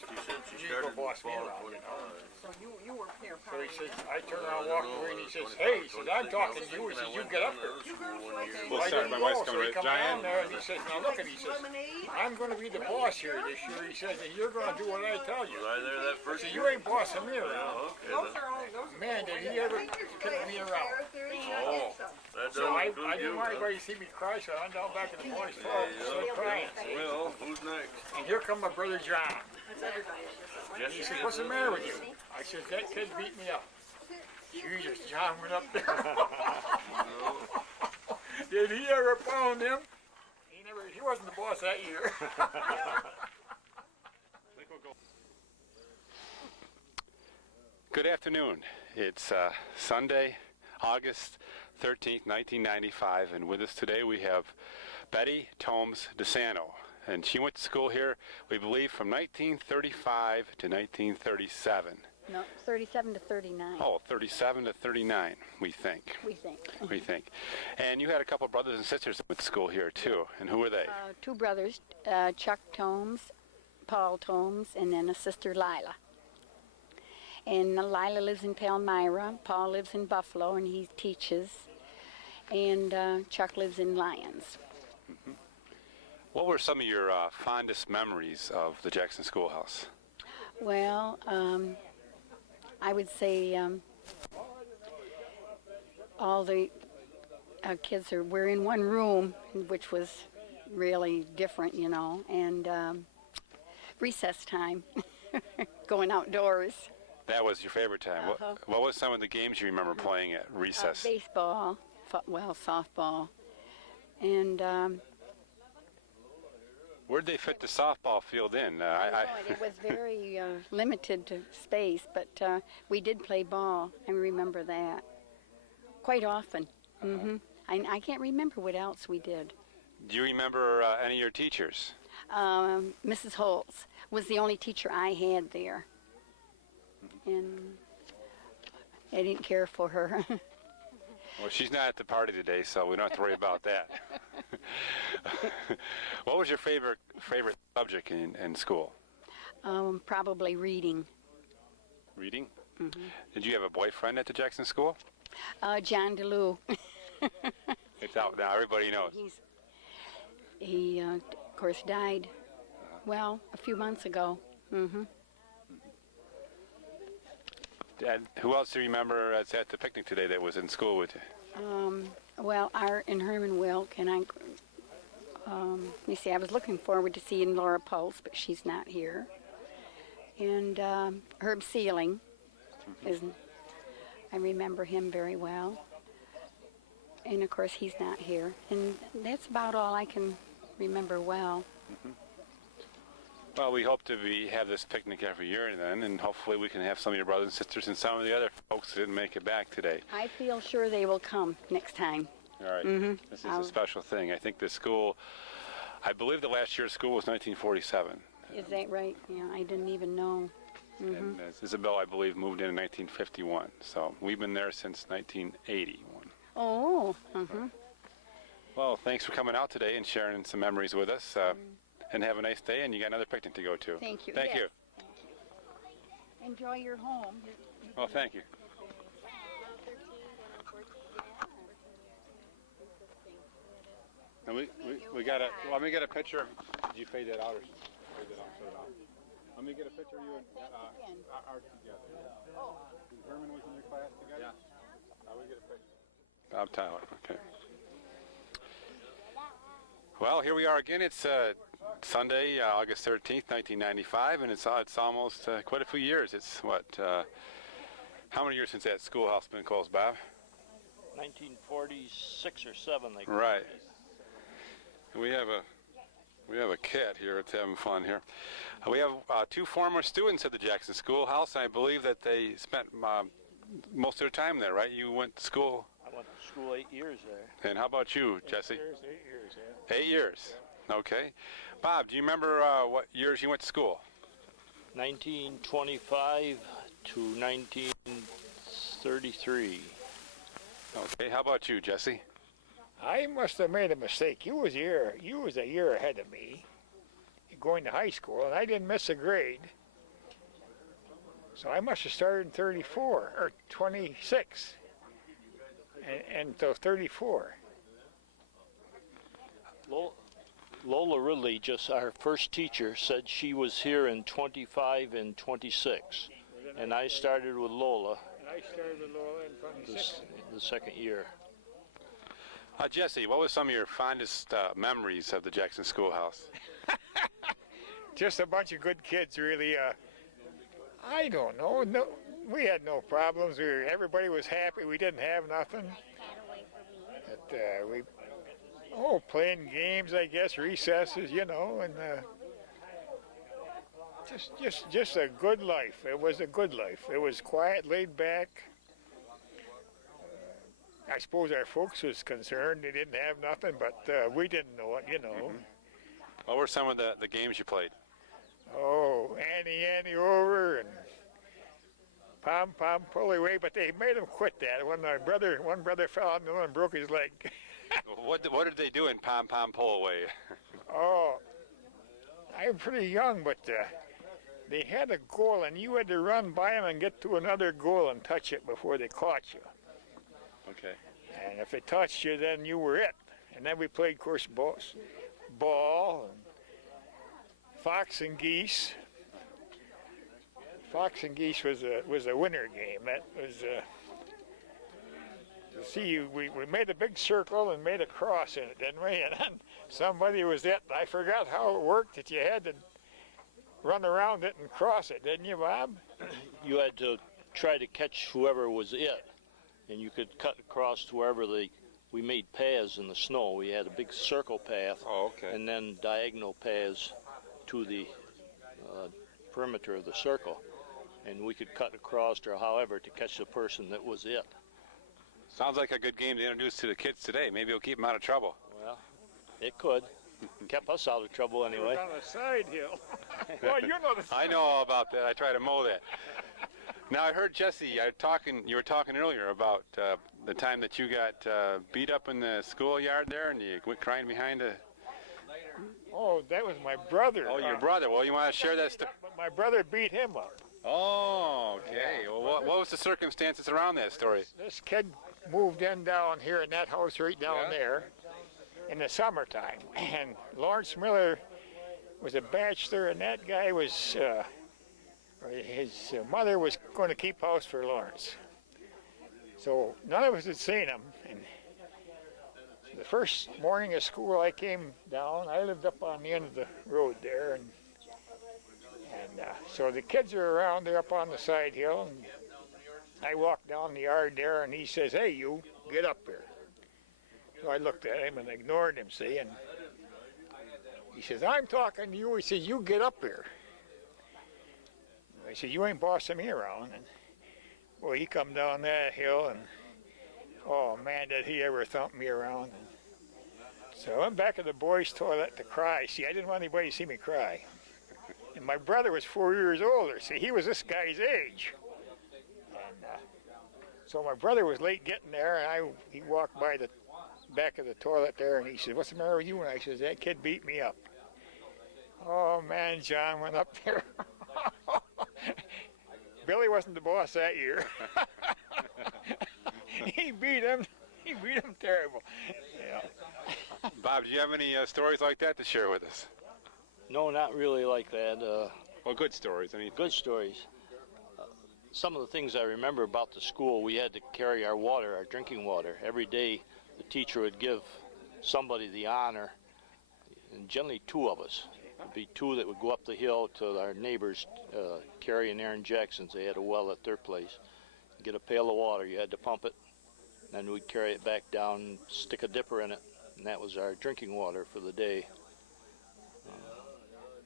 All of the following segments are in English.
She said she You go started boss me fall around, you know. So you were here So he probably. says, I turn around, walk away, and he says, hey, he says, I'm talking to you. He says, you get up here. You girls like that. Well, I sorry, didn't my wife's go, so coming he with come Diane. down there, and he says, now look, and he says, Lemonade? I'm going to be the boss here this year. He says, and you're going to do what I tell you. Was I there that first So year? you ain't bossing me around. Oh, okay. Those are all, those are. Man, did he ever kick me around. Oh, that So I doesn't include didn't you, want huh? anybody to see me cry, so I'm down back in the boys' fault, started crying. Well, who's next? And here come my brother John. That's everybody. And he says, what's the matter with you? I said, that kid beat me up. Jesus, John went up there. Did he ever pound him? He wasn't the boss that year. Good afternoon. It's Sunday, August 13th, 1995, and with us today we have Betty Tomes DeSanto. And she went to school here, we believe, from 1935 to 1937. No, 37 to 39. Oh, 37 to 39, we think. We think. We think. And you had a couple of brothers and sisters that went to school here, too. And who were they? Two brothers, Chuck Tomes, Paul Tomes, and then a sister, Lila. And Lila lives in Palmyra. Paul lives in Buffalo, and he teaches. And Chuck lives in Lyons. Mm-hmm. What were some of your fondest memories of the Jackson Schoolhouse? Well, I would say all the kids we're in one room, which was really different, you know, and recess time, going outdoors. That was your favorite time. Uh-huh. What was some of the games you remember playing at recess? Baseball, softball, and Where'd they fit the softball field in? it was very limited to space, but we did play ball. I remember that quite often. Mm-hmm. I can't remember what else we did. Do you remember any of your teachers? Mrs. Holtz was the only teacher I had there, and I didn't care for her. Well, she's not at the party today, so we don't have to worry about that. What was your favorite subject in school? Probably reading. Reading? Mm-hmm. Did you have a boyfriend at the Jackson School? John DeLue. It's out now. Everybody knows. He, of course, died, well, a few months ago. Mm-hmm. And who else do you remember at the picnic today that was in school with you? Well, Art and Herman Wilk, and you see, I was looking forward to seeing Laura Pulse, but she's not here. And Herb Sealing, I remember him very well. And of course, he's not here. And that's about all I can remember well. Mm-hmm. Well, we hope to have this picnic every year then, and hopefully we can have some of your brothers and sisters and some of the other folks that didn't make it back today. I feel sure they will come next time. All right. Mm-hmm. This is a special thing. I think the school, I believe the last year's school was 1947. Is that right? Yeah, I didn't even know. Mm-hmm. And Isabel, I believe, moved in 1951. So we've been there since 1981. Oh, uh-huh. Well, thanks for coming out today and sharing some memories with us. And have a nice day, and you got another picnic to go to. Thank you. Thank Yes. you. Thank you. Enjoy your home. Well, thank you. And we got a. Let me get a picture. Did you fade that out or fade that out? Fade it out. Let me get a picture of you and Art together. Oh. Herman was in your class together. Yeah. We get a picture. Bob Tyler. Okay. Well, here we are again. It's Sunday, August 13th, 1995, and it's almost quite a few years. It's what? How many years since that schoolhouse been closed, Bob? 1946 or 7. Right. We have a cat here. It's having fun here. We have two former students at the Jackson Schoolhouse. I believe that they spent most of their time there, right? You went to school. I went to school 8 years there. And how about you, Jesse? 8 years, yeah. 8 years. Okay. Bob, do you remember what years you went to school? 1925 to 1933. Okay. How about you, Jesse? I must have made a mistake. You was a year ahead of me, going to high school, and I didn't miss a grade. So I must have started in 34 or 26 and until 34. Lola Ridley, just our first teacher, said she was here in 25 and 26. And I started with Lola And I started with Lola in 26. the second year. Jesse, what was some of your fondest memories of the Jackson Schoolhouse? Just a bunch of good kids, really. I don't know. No, we had no problems. Everybody was happy. We didn't have nothing. But, playing games, I guess, recesses, and just a good life. It was a good life. It was quiet, laid back. I suppose our folks was concerned. They didn't have nothing, but we didn't know it, Mm-hmm. What were some of the games you played? Oh, Annie over and Pom pull away, but they made him quit that. When one brother fell on the one and broke his leg. What did they do in Pom Pull Away? Oh, I'm pretty young, but they had a goal, and you had to run by them and get to another goal and touch it before they caught you. Okay. And if they touched you, then you were it. And then we played, of course, ball and fox and geese. Fox and geese was a winter game. That was we made a big circle and made a cross in it, didn't we? And then somebody was it. I forgot how it worked. That you had to run around it and cross it, didn't you, Bob? You had to try to catch whoever was it, and you could cut across to wherever we made paths in the snow. We had a big circle path, Oh, okay. and then diagonal paths to the perimeter of the circle, and we could cut across or however to catch the person that was it. Sounds like a good game to introduce to the kids today. Maybe it'll keep them out of trouble. Well, it could. Kept us out of trouble anyway. On a side hill. Well, you know the. I know all about that. I try to mow that. Now I heard Jesse. You were talking earlier about the time that you got beat up in the schoolyard there, and you went crying behind a. Oh, that was my brother. Oh, your brother. Well, you want to share that story? But my brother beat him up. Oh, okay. Well, what was the circumstances around that story? This kid moved in down here in that house right down there in the summertime. And Lawrence Miller was a bachelor, and that guy was, his mother was going to keep house for Lawrence. So none of us had seen him. And the first morning of school I came down, I lived up on the end of the road there, and so the kids are around there up on the side hill, and I walked down the yard there, and he says, "Hey, you, get up here." So I looked at him and ignored him, see, and he says, "I'm talking to you." He says, "You get up here." I said, "You ain't bossing me around." And well, he come down that hill, and oh man, did he ever thump me around. And so I went back to the boys' toilet to cry. See, I didn't want anybody to see me cry. And my brother was 4 years older. See, he was this guy's age. And so my brother was late getting there, and he walked by the back of the toilet there, and he said, "What's the matter with you?" And I said, "That kid beat me up." Oh man, John went up there. Billy wasn't the boss that year. He beat him terrible. Yeah. Bob, do you have any stories like that to share with us? No, not really like that. Well, good stories. I mean, Good stories. Some of the things I remember about the school, we had to carry our water, our drinking water. Every day the teacher would give somebody the honor, and generally two of us. There'd be two that would go up the hill to our neighbors, Carrie and Aaron Jackson's. They had a well at their place. Get a pail of water, you had to pump it, and then we'd carry it back down, stick a dipper in it, and that was our drinking water for the day.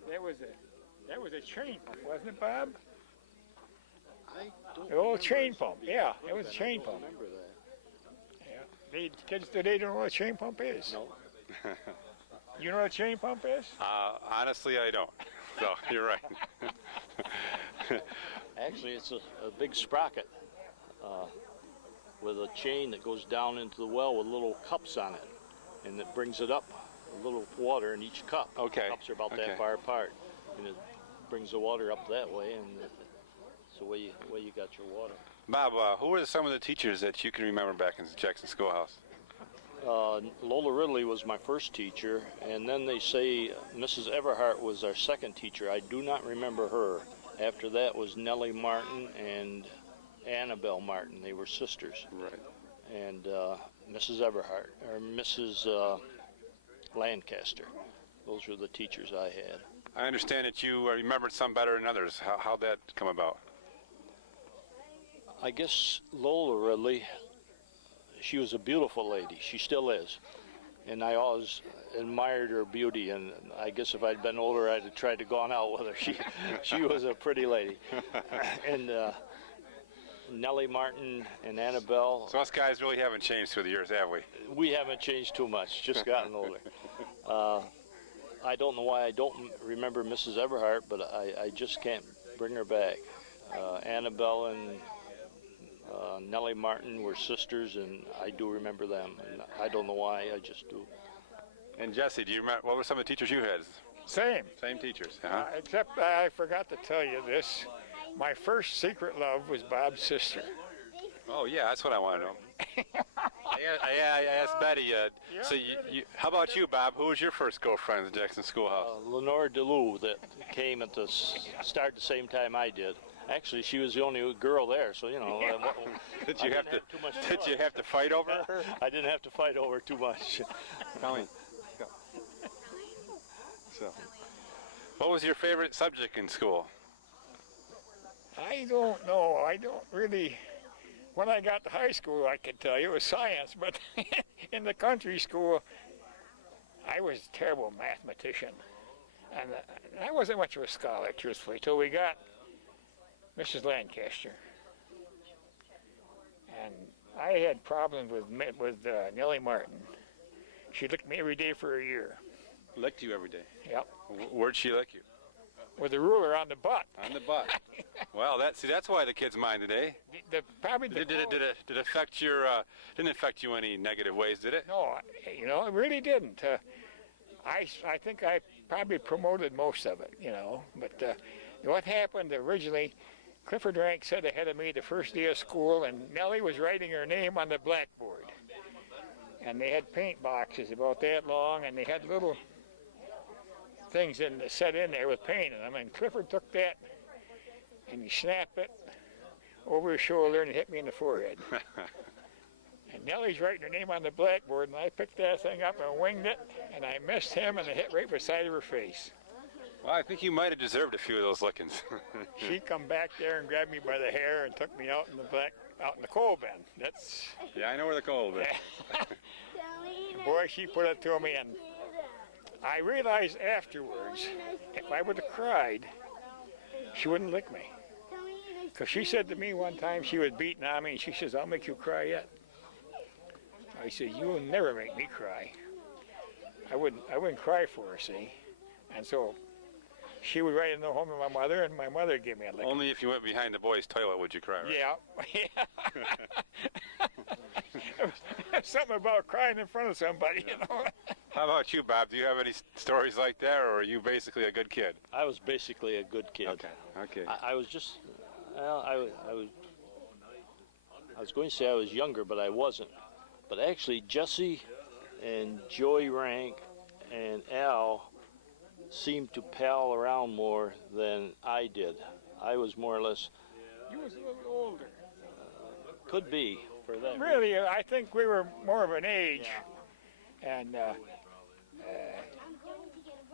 That was a chain pump, wasn't it, Bob? The old chain pump, yeah, it was a chain pump. Remember that? Yeah. Kids today don't know what a chain pump is. No. You know what a chain pump is? honestly, I don't. So you're right. Actually, it's a big sprocket with a chain that goes down into the well with little cups on it, and it brings it up, a little water in each cup. Okay. The cups are about Okay. that far apart, and it brings the water up that way, and It's the way you got your water. Bob, who were some of the teachers that you can remember back in the Jackson Schoolhouse? Lola Ridley was my first teacher, and then they say Mrs. Everhart was our second teacher. I do not remember her. After that was Nellie Martin and Annabelle Martin. They were sisters. Right. And Mrs. Everhart, or Mrs. Lancaster. Those were the teachers I had. I understand that you remembered some better than others. How'd that come about? I guess Lola Ridley, she was a beautiful lady. She still is. And I always admired her beauty. And I guess if I'd been older, I'd have tried to gone out with her. She was a pretty lady. And Nellie Martin and Annabelle. So us guys really haven't changed through the years, have we? We haven't changed too much, just gotten older. I don't know why I don't remember Mrs. Everhart, but I just can't bring her back. Annabelle and Nellie Martin were sisters, and I do remember them. And I don't know why, I just do. And Jesse, do you remember, what were some of the teachers you had? Same. Same teachers, Except I forgot to tell you this. My first secret love was Bob's sister. Oh, yeah, that's what I want to know. I asked Betty, so how about you, Bob? Who was your first girlfriend in the Jackson Schoolhouse? Lenore DeLue, that came at the start the same time I did. Actually, she was the only girl there, so you know. Did you have to fight over her? I didn't have to fight over too much. Colleen, go. So, what was your favorite subject in school? I don't know. I don't really. When I got to high school, I could tell you it was science, but in the country school, I was a terrible mathematician. And I wasn't much of a scholar, truthfully, till we got Mrs. Lancaster. And I had problems with Nellie Martin. She licked me every day for a year. Licked you every day? Yep. Where'd she lick you? With a ruler on the butt. On the butt. Well, that's why the kids mind today. Did it affect your? Didn't affect you any negative ways, did it? No, you know, it really didn't. I think I probably promoted most of it, you know. But what happened originally? Clifford Rank sat ahead of me the first day of school, and Nellie was writing her name on the blackboard. And they had paint boxes about that long, and they had little things set in there with paint in them. And Clifford took that and he snapped it over his shoulder and hit me in the forehead. And Nellie's writing her name on the blackboard, and I picked that thing up and winged it, and I missed him, and it hit right beside of her face. Well, I think you might have deserved a few of those lickings. She come back there and grabbed me by the hair and took me out in the coal bin. That's. Yeah, I know where the coal is. Boy, she put it to me, and I realized afterwards, if I would have cried, she wouldn't lick me. Because she said to me one time, she was beating on me, and she says, "I'll make you cry yet." I said, "You will never make me cry." I wouldn't cry for her, see? And so she would write a note home to my mother, and my mother would give me a lick. Only if you went behind the boys' toilet would you cry, right? Yeah. Something about crying in front of somebody, you know. How about you, Bob? Do you have any stories like that, or are you basically a good kid? I was basically a good kid. Okay. I was just, well, I was going to say I was younger, but I wasn't. But actually, Jesse and Joey Rank and Al seemed to pal around more than I did. I was more or less. You was a little older. Could be for that. Really, I think we were more of an age, and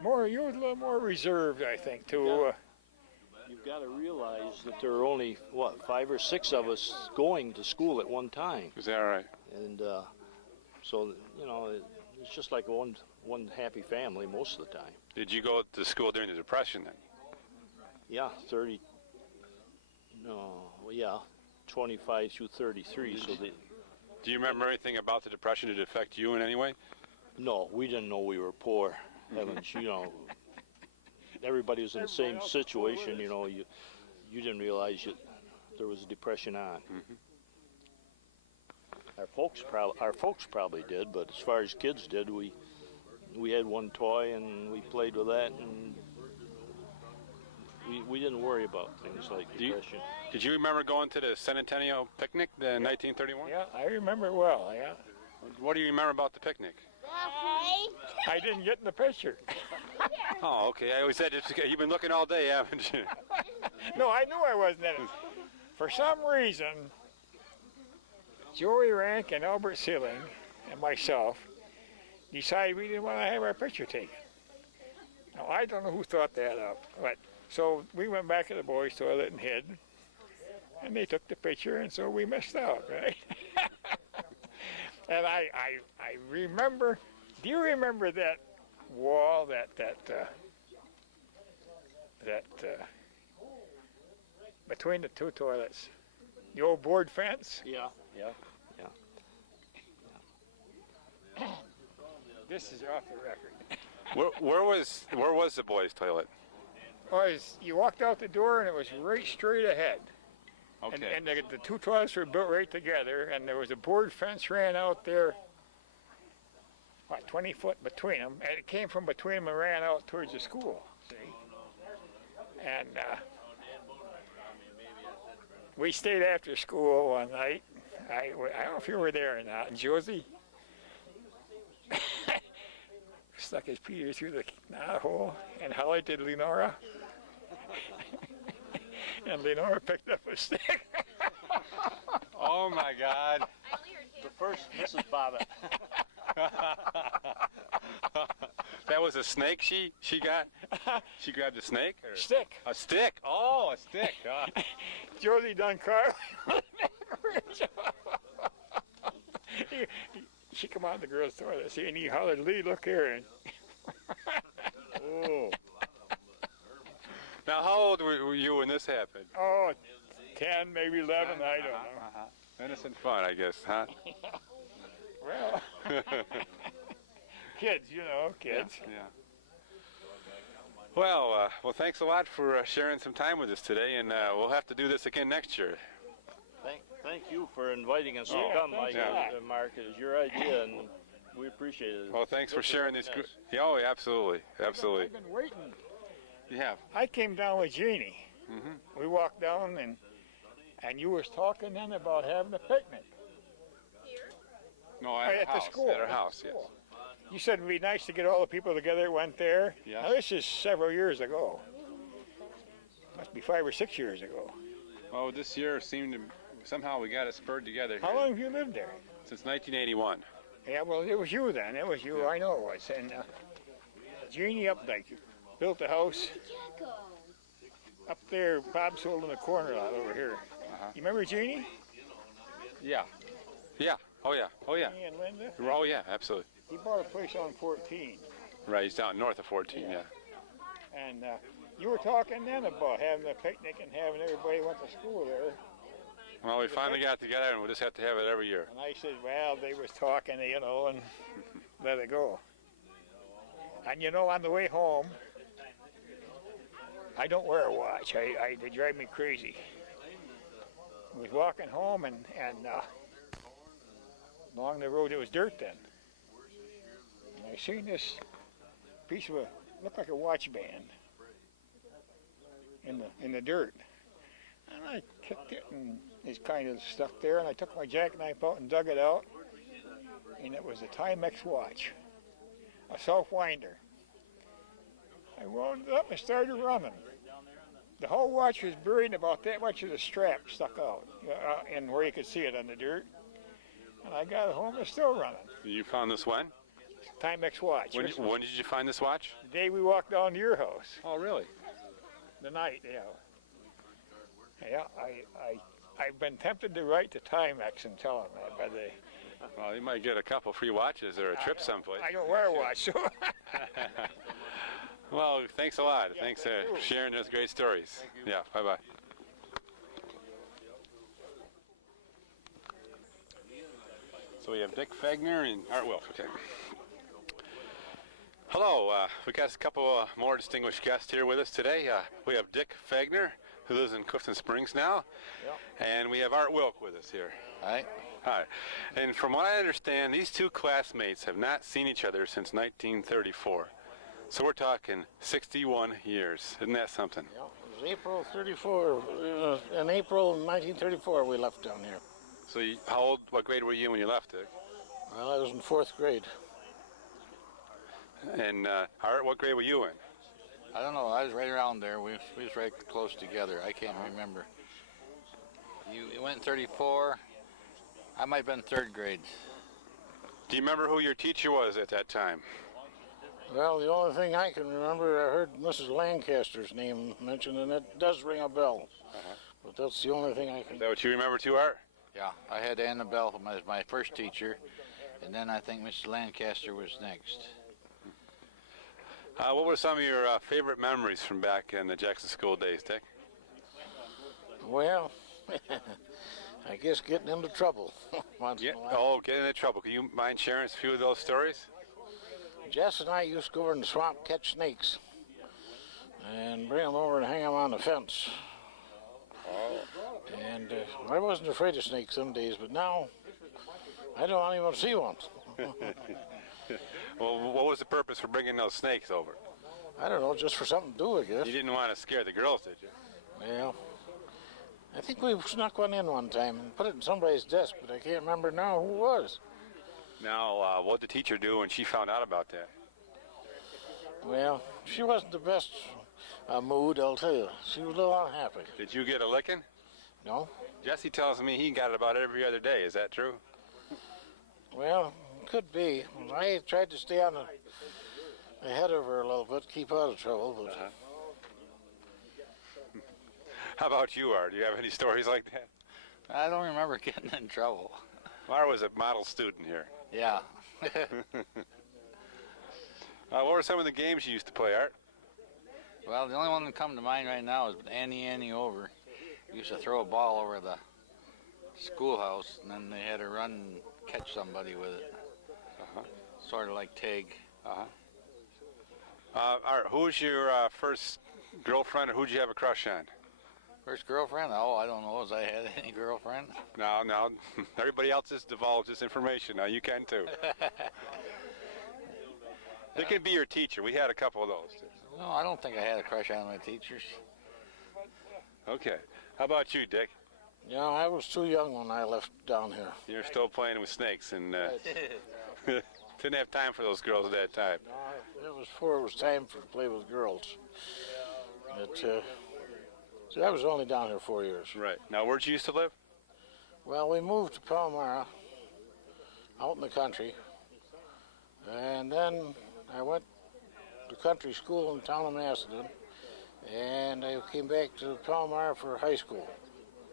you was a little more reserved, I think, too. You've got to realize that there are only, 5 or 6 of us going to school at one time. Is that right? And so, you know, it's just like one happy family most of the time. Did you go to school during the Depression then? Yeah, 25 through 33. So Do you remember anything about the Depression? Did it affect you in any way? No, we didn't know we were poor. Heavens, you know, everybody was in the same situation. You know, you didn't realize there was a depression on. Mm-hmm. Our folks probably did, but as far as kids did, we had one toy and we played with that, and we didn't worry about things like you- depression. Did you remember going to the Centennial picnic in 1931? Yeah, I remember it well, yeah. What do you remember about the picnic? I didn't get in the picture. Oh, okay. I always said you've been looking all day, haven't you? No, I knew I wasn't in it. For some reason, Joey Rank and Albert Sealing and myself decided we didn't want to have our picture taken. Now, I don't know who thought that up, but so we went back to the boys' toilet and hid, and they took the picture, and so we missed out, right? And I remember. Do you remember that wall, that between the two toilets, the old board fence? Yeah. This is off the record. Where was the boys' toilet? You walked out the door and it was right straight ahead. Okay. And the two toilets were built right together, and there was a board fence ran out there, 20 foot between them, and it came from between them and ran out towards the school, see? And we stayed after school one night. I don't know if you were there or not, and Josie stuck his Peter through the knothole, and Holly did Lenora. And Lenora picked up a stick. Oh my God. The first Mrs. Bobbitt. That was a snake she got? She grabbed a snake? Or? Stick. A stick. Oh, a stick. Josie done car. She come out of the girls' toilet, see, and he hollered, "Lee, look here." And Oh. Now, how old were you when this happened? 10, maybe 11, I don't know. Innocent fun, I guess, huh? Well, kids, kids. Yeah. Well, thanks a lot for sharing some time with us today, and we'll have to do this again next year. Thank you for inviting us Yeah, to come, thanks Mike, a lot. Mark. It was your idea, and we appreciate it. Well, thanks for This is sharing really this. nice. Yeah, oh, absolutely, absolutely. I've been waiting. You have. I came down with Jeannie. Mm-hmm. We walked down, and you was talking then about having a picnic. No, at, At our the house. school. At our house, yes. You said it'd be nice to get all the people together that went there. Yeah. Now, this is several years ago. Must be 5 or 6 years ago. Oh, this year seemed to somehow we got it spurred together. How long have you lived there? Since 1981. Yeah, well, it was you then. It was you. I know it was. And Jeannie Updike built the house up there. Bob sold in the corner lot over here. You remember Jeannie? Yeah. Yeah. Oh yeah. Oh yeah. Me and Linda? Oh yeah. Absolutely. He bought a place on 14. Right. He's down north of 14. Yeah. And you were talking then about having a picnic and having everybody went to school there. Well, we finally got together, and we'll just have to have it every year. And I said, well, they was talking, and let it go. And on the way home, I don't wear a watch. They drive me crazy. I was walking home, and along the road, it was dirt then. And I seen this piece of looked like a watch band in the dirt. And I kicked it, and it's kind of stuck there, and I took my jackknife out and dug it out, and it was a Timex watch, a self-winder. I wound it up and started running. The whole watch was buried, about that much of the strap stuck out, and where you could see it on the dirt. And I got it home, it's still running. You found this when? Timex watch. When did you find this watch? The day we walked down to your house, Oh, really? the night, yeah. Yeah, I've been tempted to write to Timex and tell them that, but Well, you might get a couple free watches or a trip someplace. I don't wear a watch, so. Well, thanks a lot. Thanks thank for you. sharing those great stories. Yeah, bye-bye. So we have Dick Fagner and Art Wilf. Okay. Hello, we got a couple more distinguished guests here with us today. We have Dick Fagner, who lives in Clifton Springs now, and we have Art Wilk with us here. Hi. Hi. And from what I understand, these two classmates have not seen each other since 1934. So we're talking 61 years. Isn't that something? Yeah, it was April 34. In April 1934, we left down here. So how old, what grade were you when you left, Dick? Well, I was in 4th grade. And Art, what grade were you in? I don't know. I was right around there. We was right close together. I can't remember. You went in 34. I might have been 3rd grade. Do you remember who your teacher was at that time? Well, the only thing I can remember, I heard Mrs. Lancaster's name mentioned, and it does ring a bell. But that's the only thing I can. Is that what you remember too, Art? Yeah, I had Annabelle as my first teacher, and then I think Mrs. Lancaster was next. What were some of your favorite memories from back in the Jackson School days, Dick? Well, I guess getting into trouble once in a while. Oh, getting into trouble. Can you mind sharing a few of those stories? Jess and I used to go over in the swamp, catch snakes, and bring them over and hang them on the fence. And I wasn't afraid of snakes some days, but now I don't even see one. Well, what was the purpose for bringing those snakes over? I don't know, just for something to do, I guess. You didn't want to scare the girls, did you? Well, I think we snuck one in one time and put it in somebody's desk, but I can't remember now who it was. Now, what did the teacher do when she found out about that? Well, she wasn't the best mood, I'll tell you. She was a little unhappy. Did you get a licking? No? Jesse tells me he got it about every other day. Is that true? Well, could be. I tried to stay on ahead of her a little bit, keep out of trouble, but How about you, Art? Do you have any stories like that? I don't remember getting in trouble. Art was a model student here. Yeah. What were some of the games you used to play, Art? Well, the only one that come to mind right now is Annie over. We used to throw a ball over the schoolhouse, and then they had to run and catch somebody with it. Sort of like tag. Art, who was your first girlfriend, or who'd you have a crush on? First girlfriend? Oh, I don't know. Was I had any girlfriend? No, everybody else has divulged this information. Now you can too. They can be your teacher. We had a couple of those. No, I don't think I had a crush on my teachers. Okay. How about you, Dick? you know, I was too young when I left down here. You're still playing with snakes and didn't have time for those girls at that time. No, it was before it was time to play with girls. So I was only down here 4 years. Right. Now, where'd you used to live? Well, we moved to Palmyra, out in the country, and then I went to country school in the town of Macedon, and I came back to Palmyra for high school,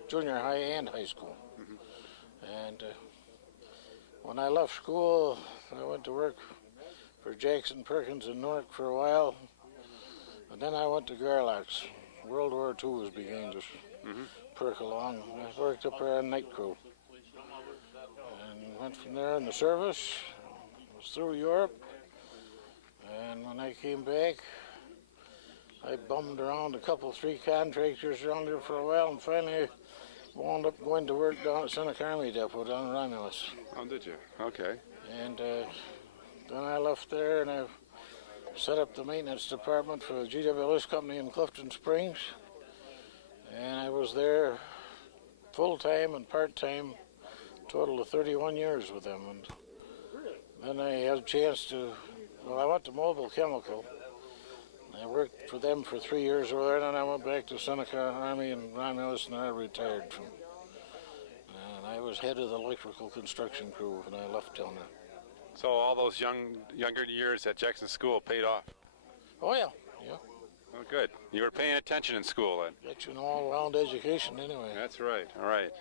junior high and high school. And when I left school, I went to work for Jackson Perkins in Newark for a while, and then I went to Garlock's. World War II was beginning to perk along. I worked up there on night crew, and went from there in the service, was through Europe, and when I came back, I bummed around three contractors around here for a while, and finally wound up going to work down at Seneca Army Depot down in Romulus. Oh, did you? Okay. And then I left there and I set up the maintenance department for the GWS company in Clifton Springs. And I was there full-time and part-time, total of 31 years with them. And then I had a chance to, I went to Mobile Chemical. I worked for them for 3 years over there, and then I went back to Seneca Army in Romulus, and I retired from. And I was head of the electrical construction crew when I left down there. So all those younger years at Jackson School paid off? Oh, yeah. Oh, good. You were paying attention in school then? Get you an all-around education anyway. That's right. All right.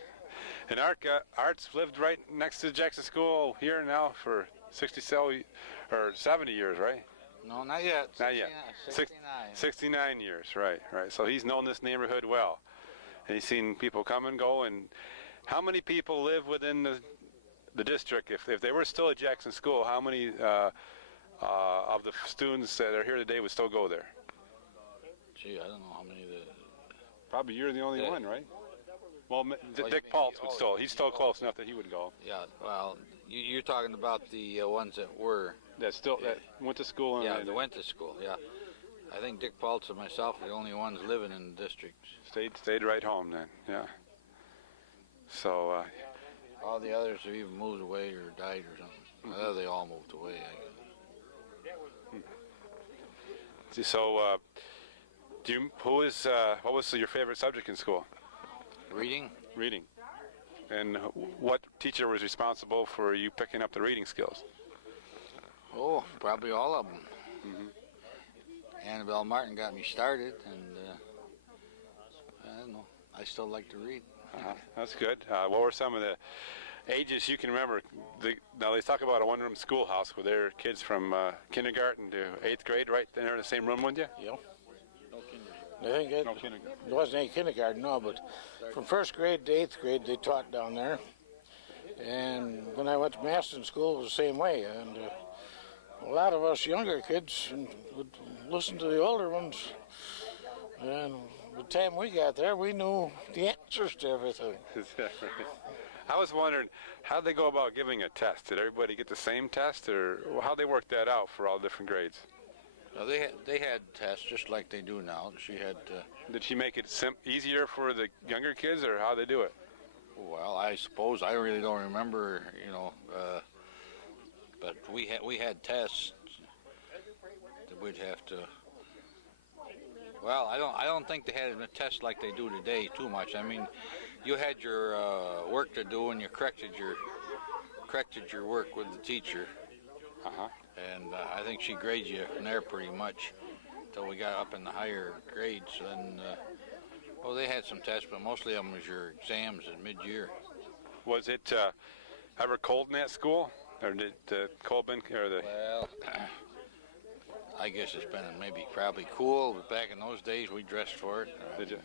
And Art's lived right next to Jackson School here now for 70 years, right? No, not yet. Not yet. 69. 69 years, right. So he's known this neighborhood well. And he's seen people come and go. And how many people live within the district? If they were still at Jackson School, how many of the students that are here today would still go there? Gee, I don't know how many. Probably you're the only one, right? Well, Dick Paltz would still, he's still close enough that he would go. Yeah, well, you're talking about the ones that Went to school. that went to school, yeah. I think Dick Paltz and myself are the only ones living in the district. Stayed right home then, yeah. So, All the others have either moved away or died or something. They all moved away, I guess. so what was your favorite subject in school? Reading? Reading. And what teacher was responsible for you picking up the reading skills? Oh, probably all of them. Annabelle Martin got me started, and I don't know. I still like to read. That's good. What were some of the ages you can remember? Now they talk about a one-room schoolhouse where there are kids from kindergarten to 8th grade, right? They're in the same room with you? Yeah. I think No kindergarten. it wasn't any kindergarten, no, but from 1st grade to 8th grade they taught down there. And when I went to Maston School, it was the same way. And a lot of us younger kids would listen to the older ones. And by the time we got there, we knew the answers to everything. I was wondering, how'd they go about giving a test? Did everybody get the same test, or how'd they work that out for all different grades? They had tests just like they do now. She had, Did she make it easier for the younger kids, or how'd they do it? well, I suppose I really don't remember, but we had tests that we'd have to. Well, I don't think they had a test like they do today too much. I mean, you had your work to do, and you corrected your work with the teacher. And I think she graded you from there pretty much till we got up in the higher grades. And they had some tests, but mostly of them was your exams at mid-year. Was it ever cold in that school, or did the cold been, or the? Well, I guess it's been probably cool, but back in those days we dressed for it. Did you?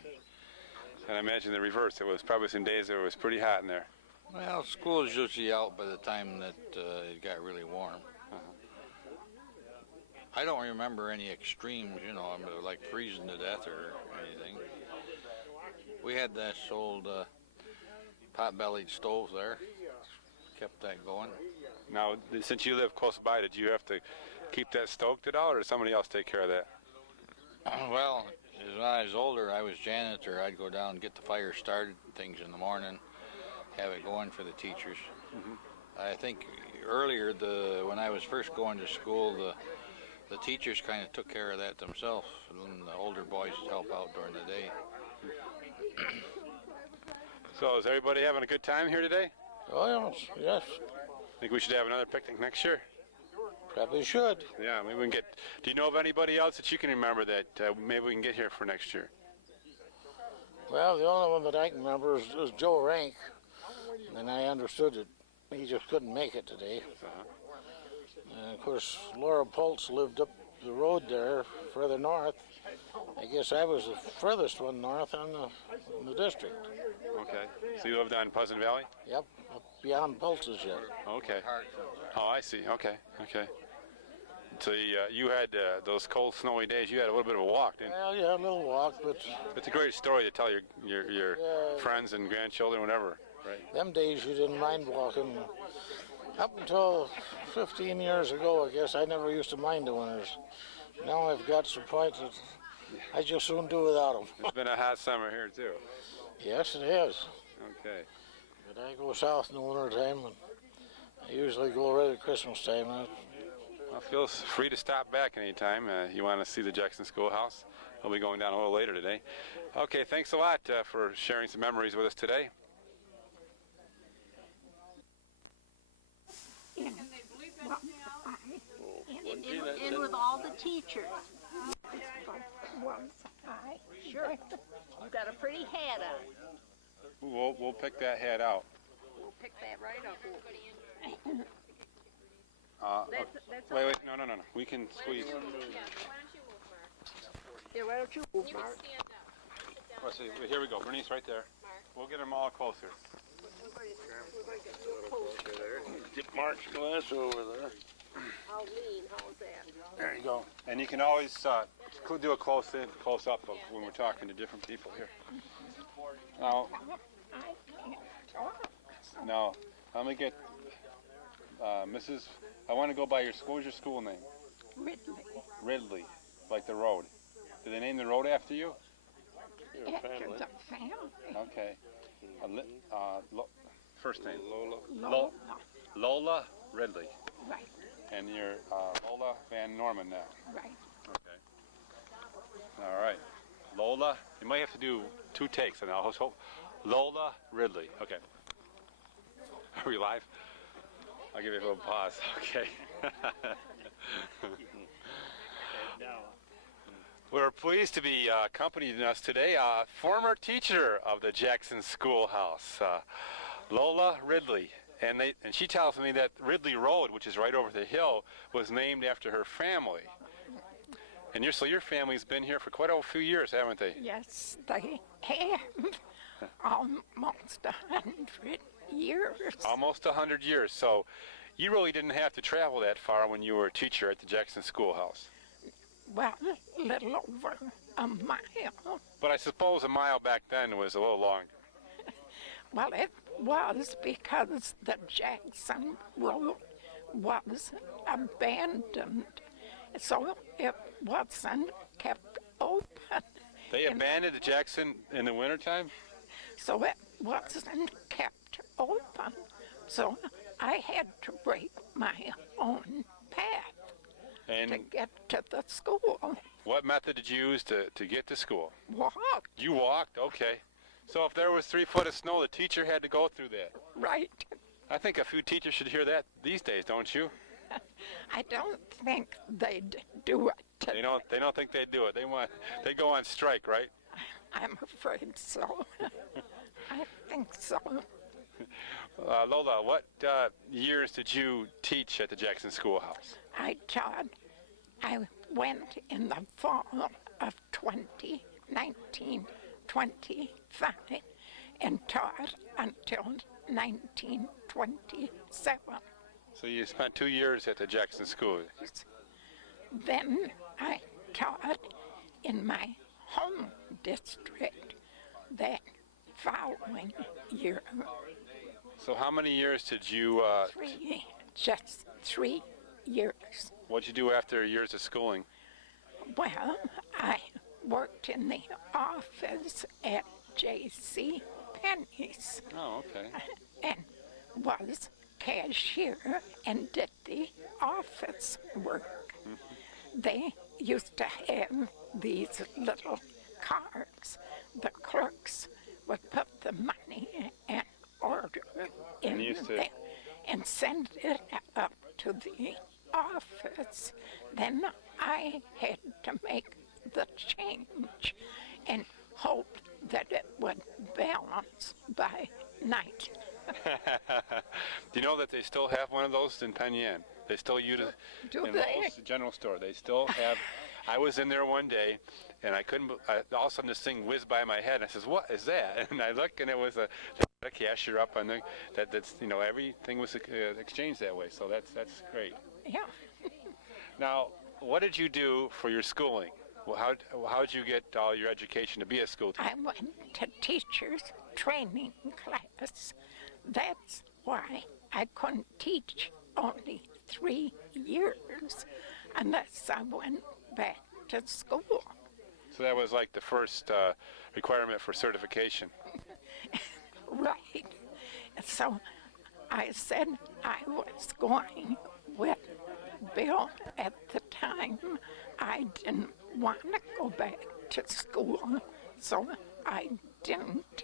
And I imagine the reverse. There was probably some days that it was pretty hot in there. Well, school is usually out by the time that it got really warm. I don't remember any extremes, like freezing to death or anything. We had this old pot-bellied stove there. Kept that going. Now, since you live close by, did you have to keep that stoked at all, or did somebody else take care of that? Well, when I was older, I was janitor. I'd go down and get the fire started, things in the morning, have it going for the teachers. I think earlier, when I was first going to school, the teachers kind of took care of that themselves, and the older boys would help out during the day. So is everybody having a good time here today? Oh, yes. Think we should have another picnic next year? Probably should. Yeah, maybe we can get. Do you know of anybody else that you can remember that maybe we can get here for next year? Well, the only one that I can remember is Joe Rank, and I understood that he just couldn't make it today. And of course, Laura Pultz lived up the road there, further north. I guess I was the furthest one north in the district. Okay. So you lived on Pleasant Valley? Yep, up beyond Pultz's yet. Okay. Oh, I see. Okay. So you had those cold, snowy days. You had a little bit of a walk, didn't you? Well, yeah, a little walk, but It's a great story to tell your friends and grandchildren, whatever. Right. them days you didn't mind walking. Up until 15 years ago, I guess, I never used to mind the winters. Now I've got to the point that I just soon do without them. It's been a hot summer here too. Yes, it has. Okay. But I go south in the winter time, and I usually go right at Christmas time. Well, feel free to stop back anytime you want to see the Jackson Schoolhouse. We'll be going down a little later today. Okay, thanks a lot for sharing some memories with us today. And with all the teachers. Sure. You got a pretty hat on. We'll pick that hat out. We'll pick that right up. Wait, no. We can squeeze. Yeah, why don't you move, Mark? Let's see. Here we go. Bernice, right there. We'll get them all closer. Get Mark's glass over there. I'll lean. How's that? There you go. And you can always do a close up of when we're talking to different people here. Now, I can't talk. No. Let me get Mrs. I want to go by your school. What's your school name? Ridley. Ridley, like the road. Did they name the road after you? Your After family. the family. Okay. First name. Lola. Lola Ridley. Right, And you're Lola Van Norman now. right. Okay. All right. Lola, you might have to do 2 takes, and I'll hope. Lola Ridley. Okay. Are we live? I'll give you a little pause. Okay. We're pleased to be accompanying us today, former teacher of the Jackson Schoolhouse, Lola Ridley. And she tells me that Ridley Road, which is right over the hill, was named after her family. And so your family's been here for quite a few years, haven't they? Yes, they have almost 100 years. Almost 100 years. So you really didn't have to travel that far when you were a teacher at the Jackson Schoolhouse. Well, a little over a mile. But I suppose a mile back then was a little long. Well, it was because the Jackson Road was abandoned, so it wasn't kept open. They abandoned the Jackson in the wintertime? So it wasn't kept open. So I had to break my own path to And get to the school. what method did you use to get to school? Walk, You walked? Okay. So if there was 3 foot of snow, the teacher had to go through that. right. I think a few teachers should hear that these days, don't you? I don't think they'd do it. They don't think they'd do it. They go on strike, right? I'm afraid so. I think so. Lola, what years did you teach at the Jackson Schoolhouse? I went in the fall of 1925 and taught until 1927. So you spent 2 years at the Jackson School. Then I taught in my home district that following year. So how many years did you, Just 3 years. what'd you do after years of schooling? Well, I worked in the office at J.C. Penney's Oh, okay. and was cashier and did the office work. They used to have these little cards. The clerks would put the money and order in And used to- there and send it up to the office. Then I had to make the change and hope that it would balance by night. Do you know that they still have one of those in Penn Yan? They still use it Do in they? Lowe's general store. They still have. I was in there one day, and I couldn't. All of a sudden, this thing whizzed by my head. And I says, "What is that?" And I look, and it was a cashier up on the. That's everything was exchanged that way. So that's great. Yeah. Now, what did you do for your schooling? Well, how did you get all your education to be a school teacher? I went to teachers training class. That's why I couldn't teach only 3 years unless I went back to school. So that was like the first requirement for certification. Right. So I said I was going with Bill at the time. I didn't want to go back to school, so I didn't.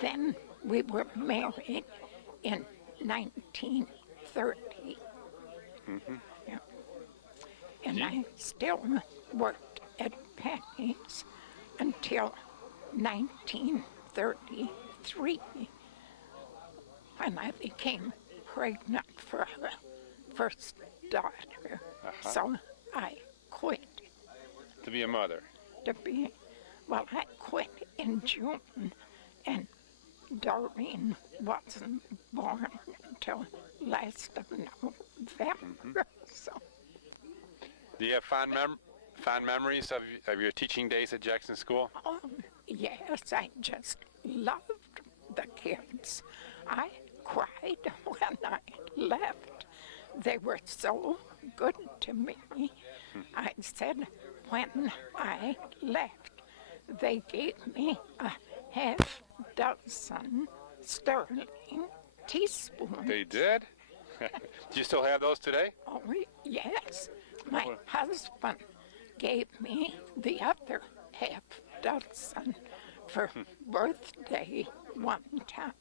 Then we were married in 1930. Yeah. And I still worked at Penny's until 1933 when I became pregnant for our first daughter. So I quit To be a mother. I quit in June and Doreen wasn't born until last of November. So Do you have fond memories of your teaching days at Jackson School? oh, yes, I just loved the kids. I cried when I left. They were so good to me. I said when I left, they gave me a half dozen sterling teaspoons. They did? Do you still have those today? Oh, yes. My husband gave me the other half dozen for birthday one time.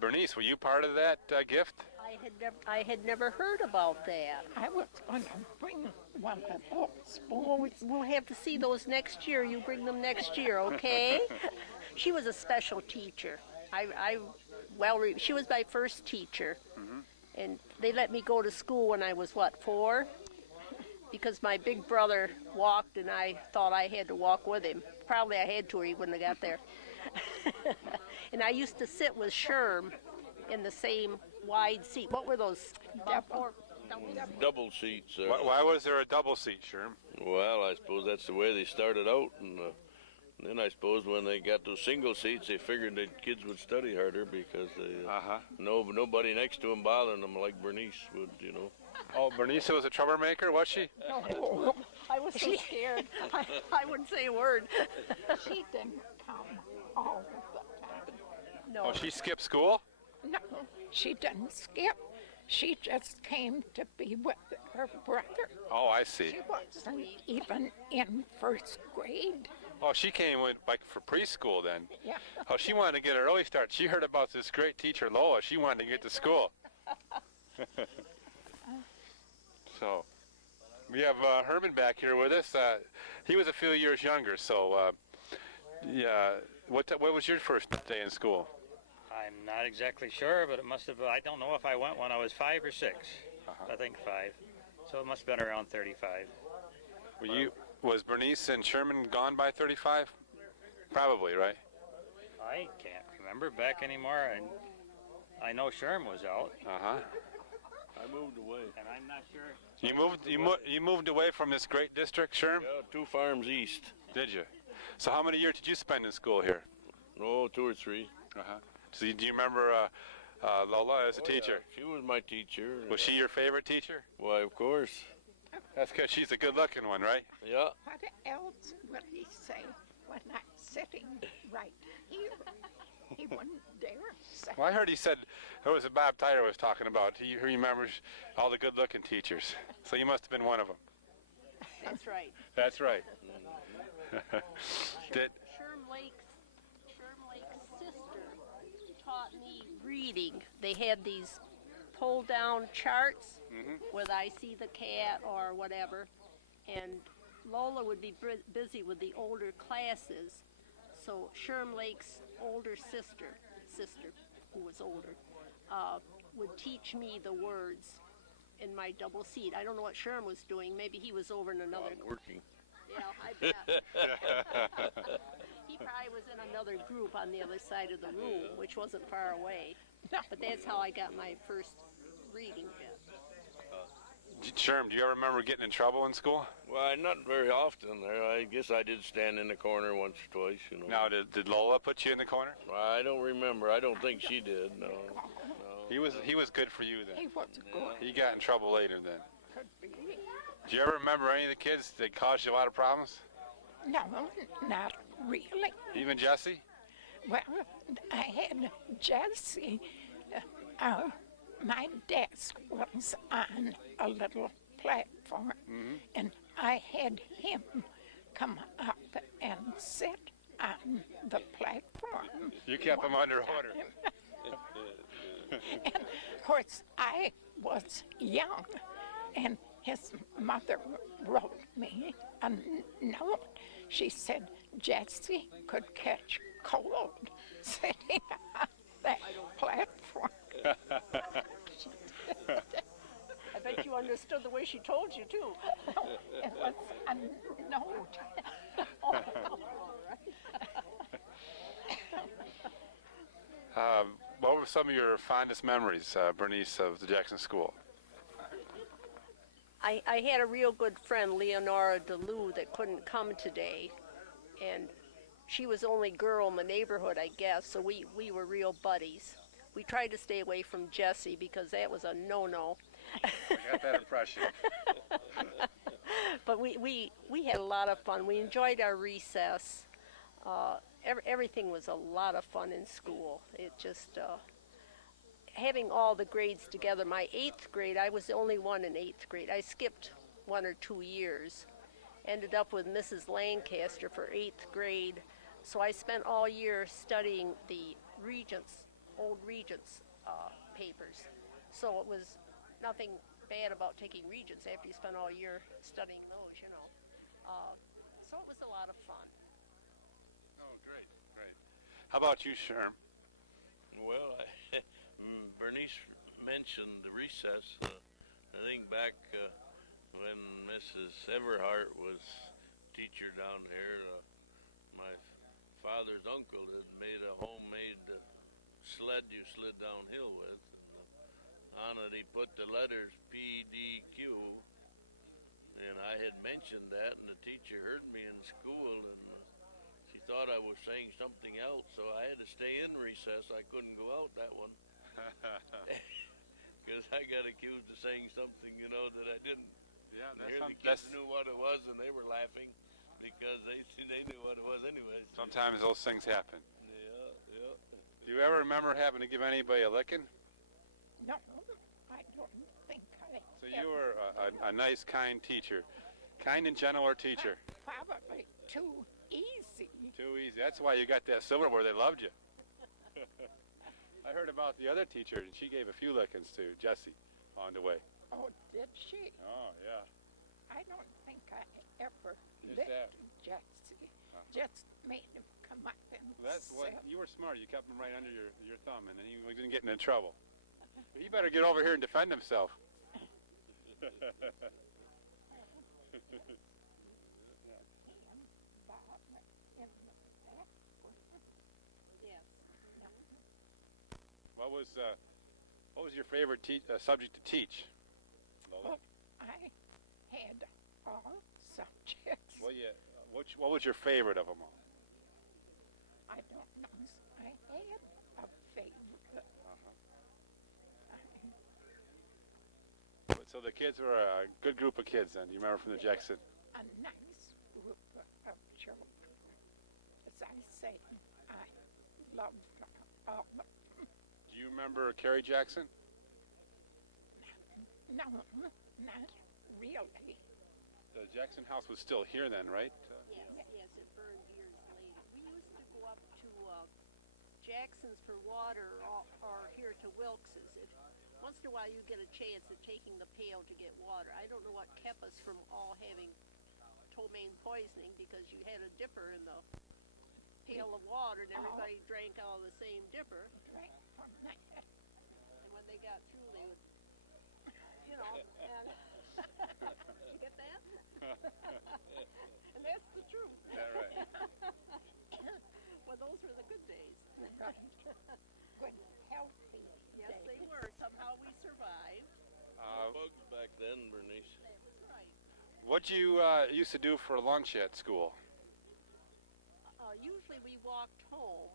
Bernice, were you part of that gift? I had never heard about that. I was going to bring one of those. We'll have to see those next year. You bring them next year, okay? She was a special teacher. She was my first teacher. And they let me go to school when I was, 4? Because my big brother walked and I thought I had to walk with him. Probably I had to or he wouldn't have got there. And I used to sit with Sherm in the same wide seat. What were those? Double seats. Why was there a double seat, Sherm? Well, I suppose that's the way they started out, and then I suppose when they got those single seats, they figured that kids would study harder because nobody next to them bothering them like Bernice would, you know. Oh, Bernice was a troublemaker, was she? No, I was so scared. I wouldn't say a word. she didn't come all the time. No. Oh, she skipped school? No, she didn't skip. She just came to be with her brother. Oh, I see. She wasn't even in first grade. Oh, she came with, like, for preschool then. Yeah. Oh, she wanted to get an early start. She heard about this great teacher, Lola. She wanted to get to school. So, we have Herman back here with us. He was a few years younger, so, yeah. What was your first day in school? I'm not exactly sure, but it must have, I don't know if I went when I was 5 or 6. I think 5. So it must have been around 35. Was Bernice and Sherman gone by 35? Probably, right? I can't remember back anymore, and I know Sherm was out, I moved away. and I'm not sure. You moved away from this great district, Sherm? Yeah, 2 farms east. Did you? So how many years did you spend in school here? Oh, 2 or 3. So do you remember Lola as a teacher? Yeah, she was my teacher. Was she your favorite teacher? Why, of course. That's because she's a good-looking one, right? Yeah. What else would he say when I'm sitting right here? He wouldn't dare say. Well, I heard he said, it was Bob Tyler was talking about. He remembers all the good-looking teachers. So you must have been one of them. That's right. That's right. Sherm Lake's sister taught me reading. They had these pull-down charts with I see the cat or whatever, and Lola would be busy with the older classes. So Sherm Lake's older sister, who was older, would teach me the words in my double seat. I don't know what Sherm was doing. Maybe he was over in another. Working. Yeah, I bet. He probably was in another group on the other side of the room, which wasn't far away. But that's how I got my first reading bit. Sherm, do you ever remember getting in trouble in school? Well, not very often there. I guess I did stand in the corner once or twice, you know. Now, did Lola put you in the corner? Well, I don't remember. I don't think she did, no. He was good for you then. He was good. He got in trouble later then. Could be. Do you ever remember any of the kids that caused you a lot of problems? No, not really. Even Jesse? Well, I had Jesse. My desk was on a little platform, and I had him come up and sit on the platform. You kept him under order. And of course, I was young, and his mother wrote me a note. She said Jesse could catch cold sitting on that platform. I bet you understood the way she told you, too. No, it was a note. What were some of your fondest memories, Bernice, of the Jackson School? I had a real good friend, Leonora DeLue, that couldn't come today. And she was the only girl in the neighborhood, I guess, so we were real buddies. We tried to stay away from Jessie because that was a no-no. I got that impression. But we had a lot of fun. We enjoyed our recess. Everything was a lot of fun in school. It just, having all the grades together. My 8th grade, I was the only one in 8th grade. I skipped 1 or 2 years. Ended up with Mrs. Lancaster for 8th grade. So I spent all year studying the old Regents papers. So it was nothing bad about taking Regents after you spent all year studying those, you know. So it was a lot of fun. Oh, great, great. How about you, Sherm? Well, Bernice mentioned the recess. I think back when Mrs. Everhart was teacher down there, my father's uncle had made a homemade sled you slid downhill with. On it he put the letters PDQ, and I had mentioned that, and the teacher heard me in school, and she thought I was saying something else, so I had to stay in recess. I couldn't go out that one because I got accused of saying something, you know, that I didn't. Yeah, and here the kids knew what it was, and they were laughing because they knew what it was anyway. Sometimes those things happen. Yeah. Do you ever remember having to give anybody a licking? No, I don't think I. So you were a nice, kind teacher. Kind and gentler teacher. Probably too easy. Too easy. That's why you got that silverware. They loved you. I heard about the other teacher, and she gave a few lickings to Jessie on the way. Oh, did she? Oh, yeah. I don't think I ever Is licked that- Jessie. Just made him come up and That's what sit. you were smart. You kept him right under your thumb, and then he didn't get into trouble. But he better get over here and defend himself. Yes. What was your favorite subject to teach? Well, I had all subjects. Well, yeah. What was your favorite of them all? I don't know. I had a favorite. So the kids were a good group of kids then. You remember from the Jackson? A nice group of children. As I say, I loved all of them. Do you remember Carrie Jackson? No, not really. The Jackson house was still here then, right? Yes, it burned years later. We used to go up to Jackson's for water or here to Wilkes's. Once in a while you get a chance of taking the pail to get water. I don't know what kept us from all having ptomaine poisoning because you had a dipper in the pail of water and everybody drank out of the same dipper. Right from that. And when they got through, they would, you know, and you get that? And that's the truth. Is that right? Well, those were the good days. Right. Good, healthy Yes, days. they were. Somehow we survived. Bugs back then, Bernice. That was right. What you used to do for lunch at school? Usually we walked home,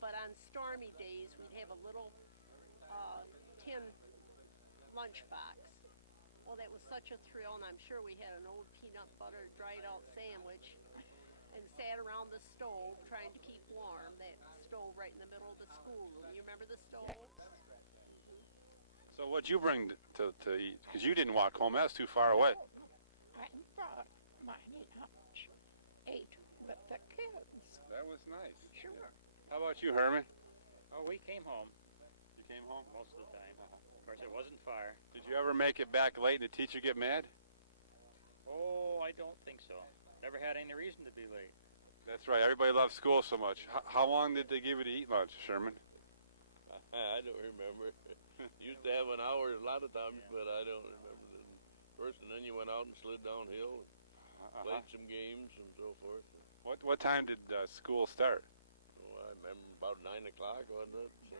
but on stormy days we'd have a little tin lunchbox. Well, that was such a thrill, and I'm sure we had an old peanut butter dried out sandwich and sat around the stove trying to keep warm. That stove right in the middle of the schoolroom. You remember the stove? So what'd you bring to eat? Because you didn't walk home. That's too far away. I brought my lunch, ate with the kids. That was nice. Sure. How about you, Herman? Oh, we came home You came home? most of the time. Of course, it wasn't far. Did you ever make it back late and the teacher get mad? Oh, I don't think so. Never had any reason to be late. That's right. Everybody loves school so much. How long did they give you to eat lunch, Sherman? I don't remember. Used to have an hour a lot of times, but I don't remember the first. And then you went out and slid downhill, played some games and so forth. What time did school start? Oh, I remember about 9 o'clock, wasn't it? So,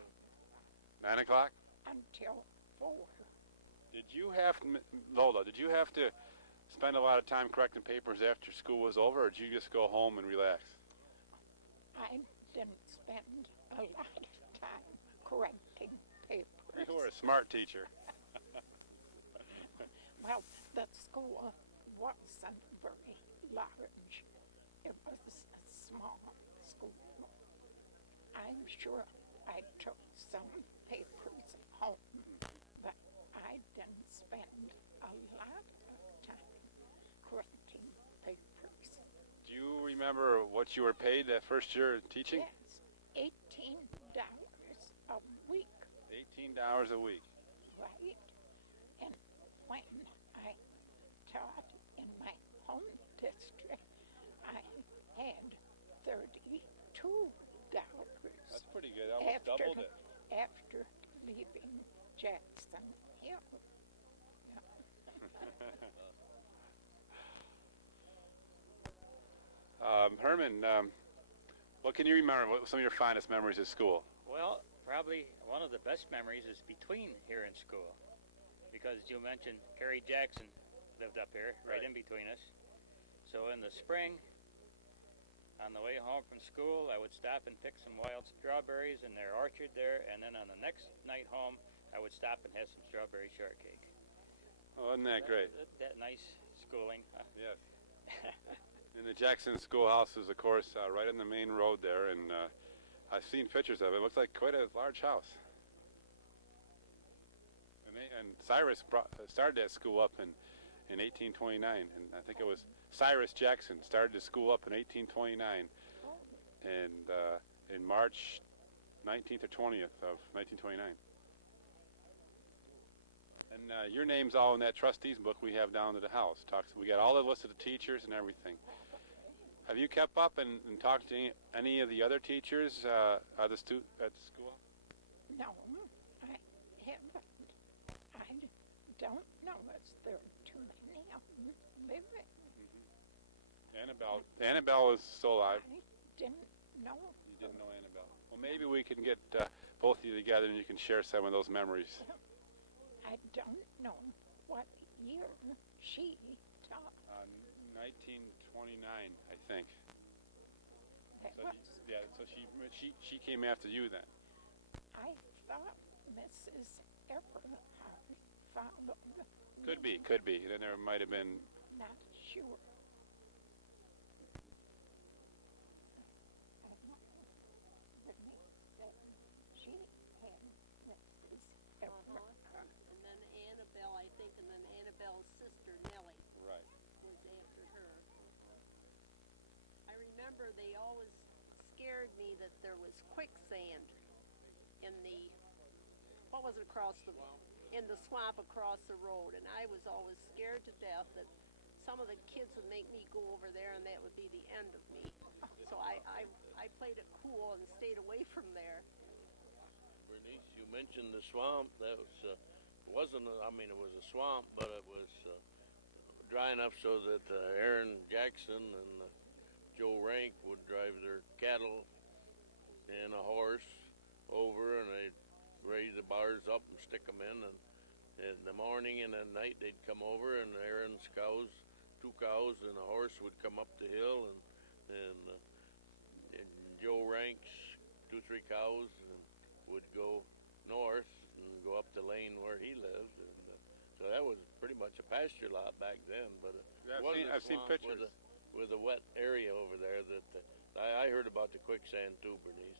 9 o'clock? Until 4. Did you have Lola? Did you have to spend a lot of time correcting papers after school was over, or did you just go home and relax? I didn't spend a lot of time correcting papers. You were a smart teacher. Well, the school wasn't very large. It was a small school. I'm sure I took some papers home, but I didn't spend a lot of time correcting papers. Do you remember what you were paid that first year of teaching? Yes, $18 a week, $18 a week. right? And when I taught in my home district, I had $32. That's pretty good. Almost doubled it. After leaving Jackson Hill. Herman, what can you remember? What some of your fondest memories of school? Well, probably one of the best memories is between here in school, because you mentioned Harry Jackson lived up here, right in between us. So in the spring, on the way home from school, I would stop and pick some wild strawberries in their orchard there, and then on the next night home, I would stop and have some strawberry shortcake. Oh, isn't that great? That nice schooling. Yes. And the Jackson Schoolhouse is, of course, right on the main road there, and I've seen pictures of it. It looks like quite a large house. And Cyrus started that school up in 1829, and I think it was Cyrus Jackson started the school up in 1829, and in March 19th or 20th of 1929. And your name's all in that trustees book we have down at the house. We got all the list of the teachers and everything. Have you kept up and talked to any of the other teachers at the school? No, I haven't. I don't know if there are too many of them living. Annabelle is still alive. I didn't know. You didn't know Annabelle. Well, maybe we can get both of you together and you can share some of those memories. I don't know what year she taught. 1929, I think. That So was, so she came after you then. I thought Mrs. Everhart followed. Could me. be. Then there might have been. Not sure. She had Mrs. Everhart. And then Annabelle, I think, and then Annabelle's sister Nellie Right. was after her. I remember they always scared me that there was quicksand in the, what was it in the swamp across the road, and I was always scared to death that some of the kids would make me go over there and that would be the end of me. So I played it cool and stayed away from there. Bernice, you mentioned the swamp. That was it was a swamp, but it was dry enough so that Aaron Jackson and Joe Rank would drive their cattle and a horse over, and they'd raise the bars up and stick them in, and in the morning and at night they'd come over, and Aaron's cows, 2 cows and a horse would come up the hill, and Joe Rank's 2-3 cows would go north and go up the lane where he lived, and so that was pretty much a pasture lot back then. But Yeah, it wasn't a I've seen swamp pictures. with a wet area over there. That I heard about the quicksand too, Bernice.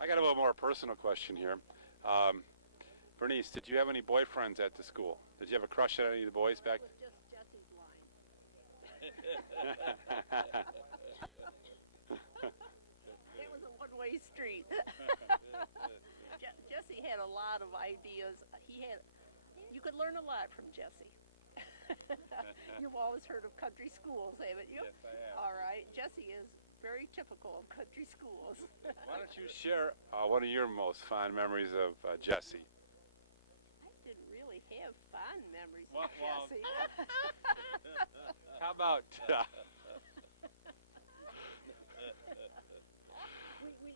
I got a little more personal question here. Bernice, did you have any boyfriends at the school? Did you have a crush on any of the boys back? It was just Jesse's line. It was a one-way street. Jesse had a lot of ideas. You could learn a lot from Jesse. You've always heard of country schools, haven't you? Yes, I have. All right. Jesse is very typical of country schools. Why don't you share one of your most fond memories of Jesse? I didn't really have fond memories Well, of Jesse. How about?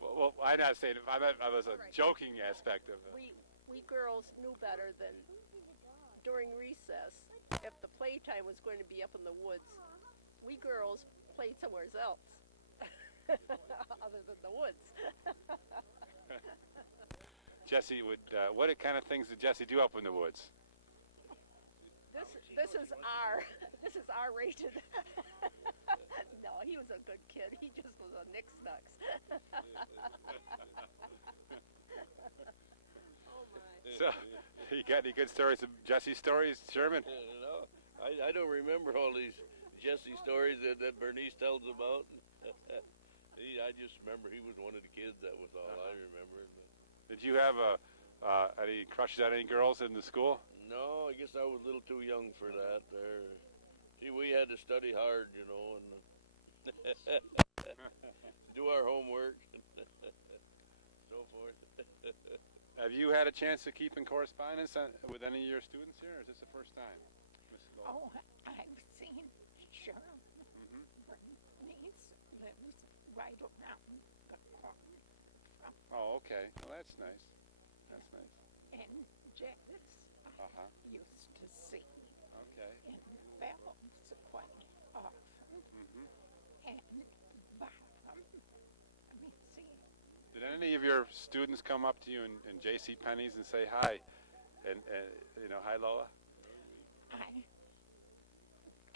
Well, I'm not saying. I was a All right. joking aspect of it. we girls knew better than during recess, if the playtime was going to be up in the woods, we girls played somewhere else other than the woods. Jesse, what kind of things did Jesse do up in the woods? This is our rated. No, he was a good kid. He just was a nix-nux. So, you got any good stories of Jesse's stories, Sherman? No, I don't remember all these Jesse stories that Bernice tells about. I just remember he was one of the kids. That was all I remember. Did you have any crushes on any girls in the school? No, I guess I was a little too young for that. Gee, we had to study hard, you know, and do our homework, so forth. Have you had a chance to keep in correspondence with any of your students here, or is this the first time? Oh, I've seen Cheryl. Bernice lives right around the corner from, Oh, okay. Well, that's nice. That's nice. and Jess I used to see Okay. in films quite often. And Bob, let me see. Did any of your students come up to you in J.C. Penney's and say hi, and hi Lola? I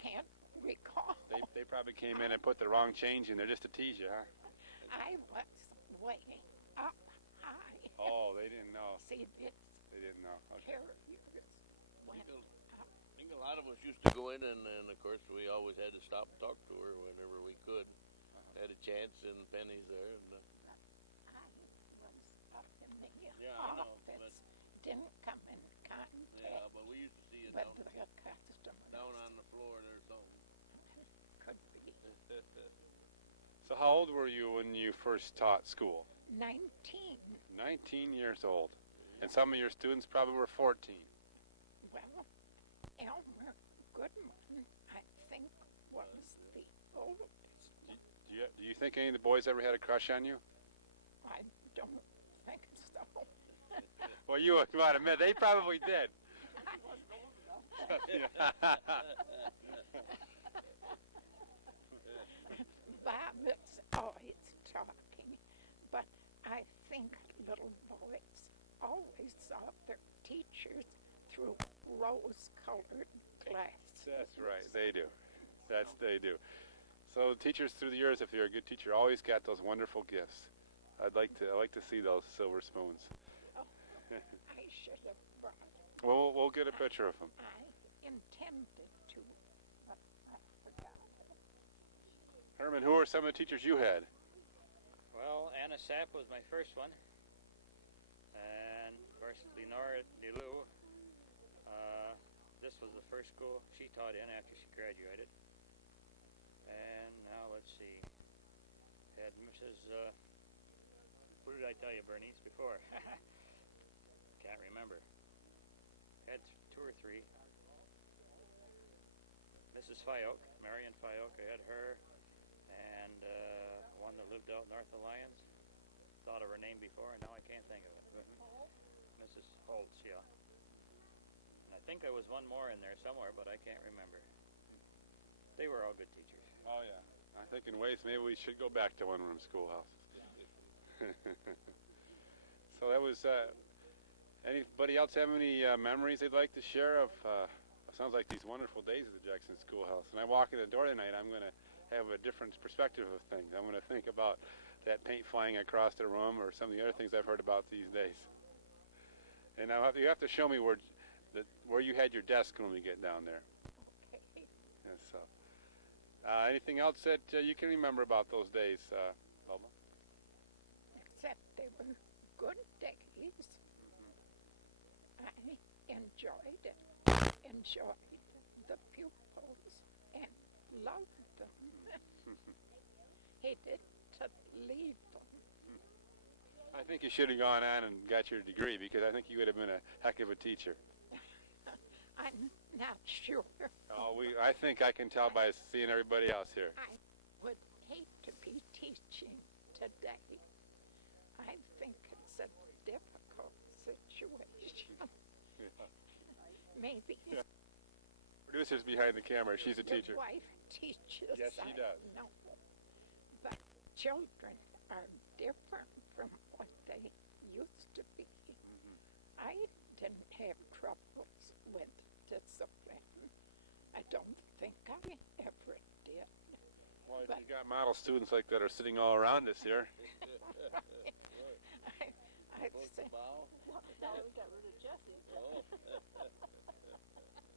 can't recall. They probably came in and put the wrong change in there just to tease you, huh? I was way up high. Oh, they didn't know. See, this They didn't know. Okay. carriers went up. I think a lot of us used to go in, and of course we always had to stop and talk to her whenever we could. Had a chance in Penny's there. And, I was up in the Yeah, I know, office. Didn't come in contact yeah, but we used to see it with down, the customers. down on the floor there or something. Could be So how old were you when you first taught school? 19. 19 years old. And some of your students probably were 14. Well, Elmer Goodman, I think, was the oldest. Do you think any of the boys ever had a crush on you? I don't think so. Well, you come on, admit they probably did. Bob is always talking, but I think little boys always saw their teachers through rose-colored glasses. That's right, they do. They do. So teachers through the years, if you're a good teacher, always got those wonderful gifts. I like to see those silver spoons. I should have brought it. Well, we'll get a picture of them. I intended to, but I forgot. Herman, who are some of the teachers you had? Well, Anna Sapp was my first one. And, of course, Lenora DeLue. This was the first school she taught in after she graduated. And now, let's see. Had Mrs. Who did I tell you, Bernice, before? Can't remember. Had two or three. Mrs. Fyoke, Marion Fyoke, I had her. And one that lived out north of Lyons. Thought of her name before, and now I can't think of it. Mrs. Holtz, yeah. And I think there was one more in there somewhere, but I can't remember. They were all good teachers. Oh, yeah. I think in ways maybe we should go back to one-room schoolhouses. So that was, anybody else have any memories they'd like to share of, sounds like these wonderful days at the Jackson Schoolhouse. And I walk in the door tonight, I'm going to have a different perspective of things. I'm going to think about that paint flying across the room or some of the other things I've heard about these days. And now you have to show me where you had your desk when we get down there. Okay. And so, anything else that you can remember about those days, Alma? Except they were good days. I enjoyed it. Enjoyed the pupils and loved them. Hated to leave them. I think you should have gone on and got your degree because I think you would have been a heck of a teacher. I'm not sure. Oh, I think I can tell by seeing everybody else here. I would hate to be teaching today. I think it's a difficult situation. maybe. Producer's behind the camera. She's a teacher. Your wife teaches. Yes, she does. No. But children are different from what they used to be. I didn't have troubles with discipline. I don't think I ever did. Well, But- you got model students like that are sitting all around us here. I'd say,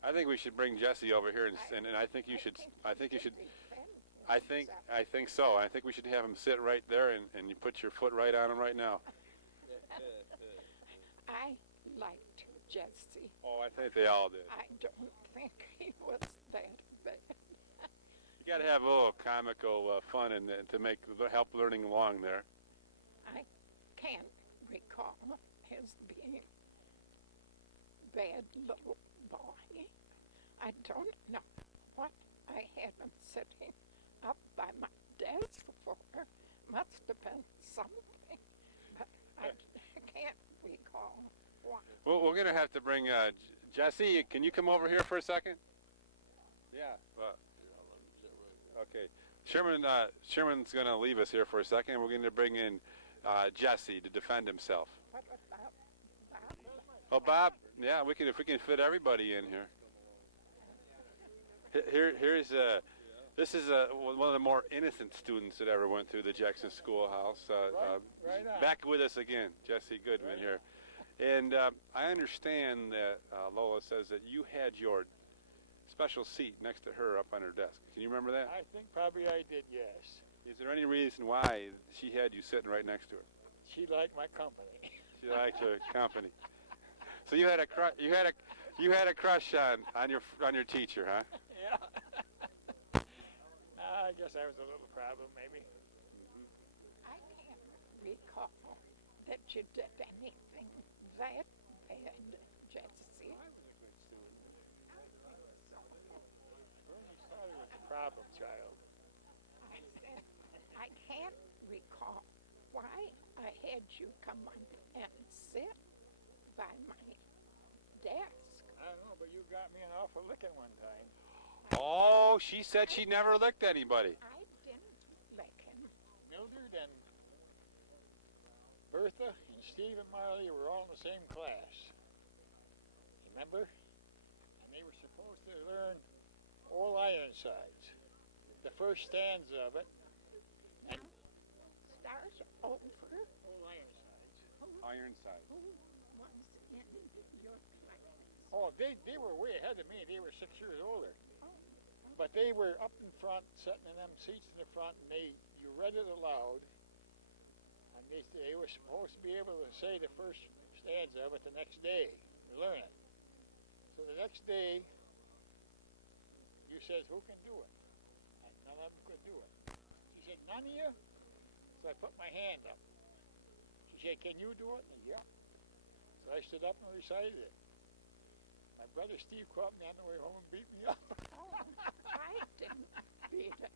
I think we should bring Jesse over here, and I think you should. I think you should. I think so. I think we should have him sit right there, and you put your foot right on him right now. I liked Jesse. Oh, I think they all did. I don't think he was that bad. You got to have a little comical fun and to help learning along there. I can't recall his being bad little boy. I don't know what I had him sitting up by my desk for. Must have been something, but I can't recall what. Well, we're gonna have to bring Jesse. Can you come over here for a second? Yeah. Okay. Sherman's gonna leave us here for a second. We're gonna bring in Jesse to defend himself. What about Bob? Oh, Bob. Yeah, we can if we can fit everybody in here. This is one of the more innocent students that ever went through the Jackson Schoolhouse. Right on. Back with us again, Jesse Goodman here. And I understand that Lola says that you had your special seat next to her up on her desk. Can you remember that? I think probably I did, yes. Is there any reason why she had you sitting right next to her? She liked my company. She liked your company. So you had a crush on your teacher, huh? Yeah. I guess I was a little problem, maybe. I can't recall that you did anything that bad, Jesse. Thought he was a problem child. I can't recall why I had you come on and sit by my desk. I don't know, but you got me an awful licking one time. Oh, she said she never licked anybody. I didn't lick him. Mildred and Bertha and Steve and Marley were all in the same class. Remember? And they were supposed to learn All Ironsides, the first stanza of it. And Stars over. All Ironsides. Ironside. Who was in your class? Oh, they were way ahead of me. They were 6 years older. But they were up in front, sitting in them seats in the front, and you read it aloud. And they were supposed to be able to say the first stanza of it the next day, to learn it. So the next day, you says, who can do it? And none of them could do it. She said, none of you? So I put my hand up. She said, can you do it? And yeah. So I stood up and recited it. My brother Steve caught me on the way home and beat me up. I didn't beat him.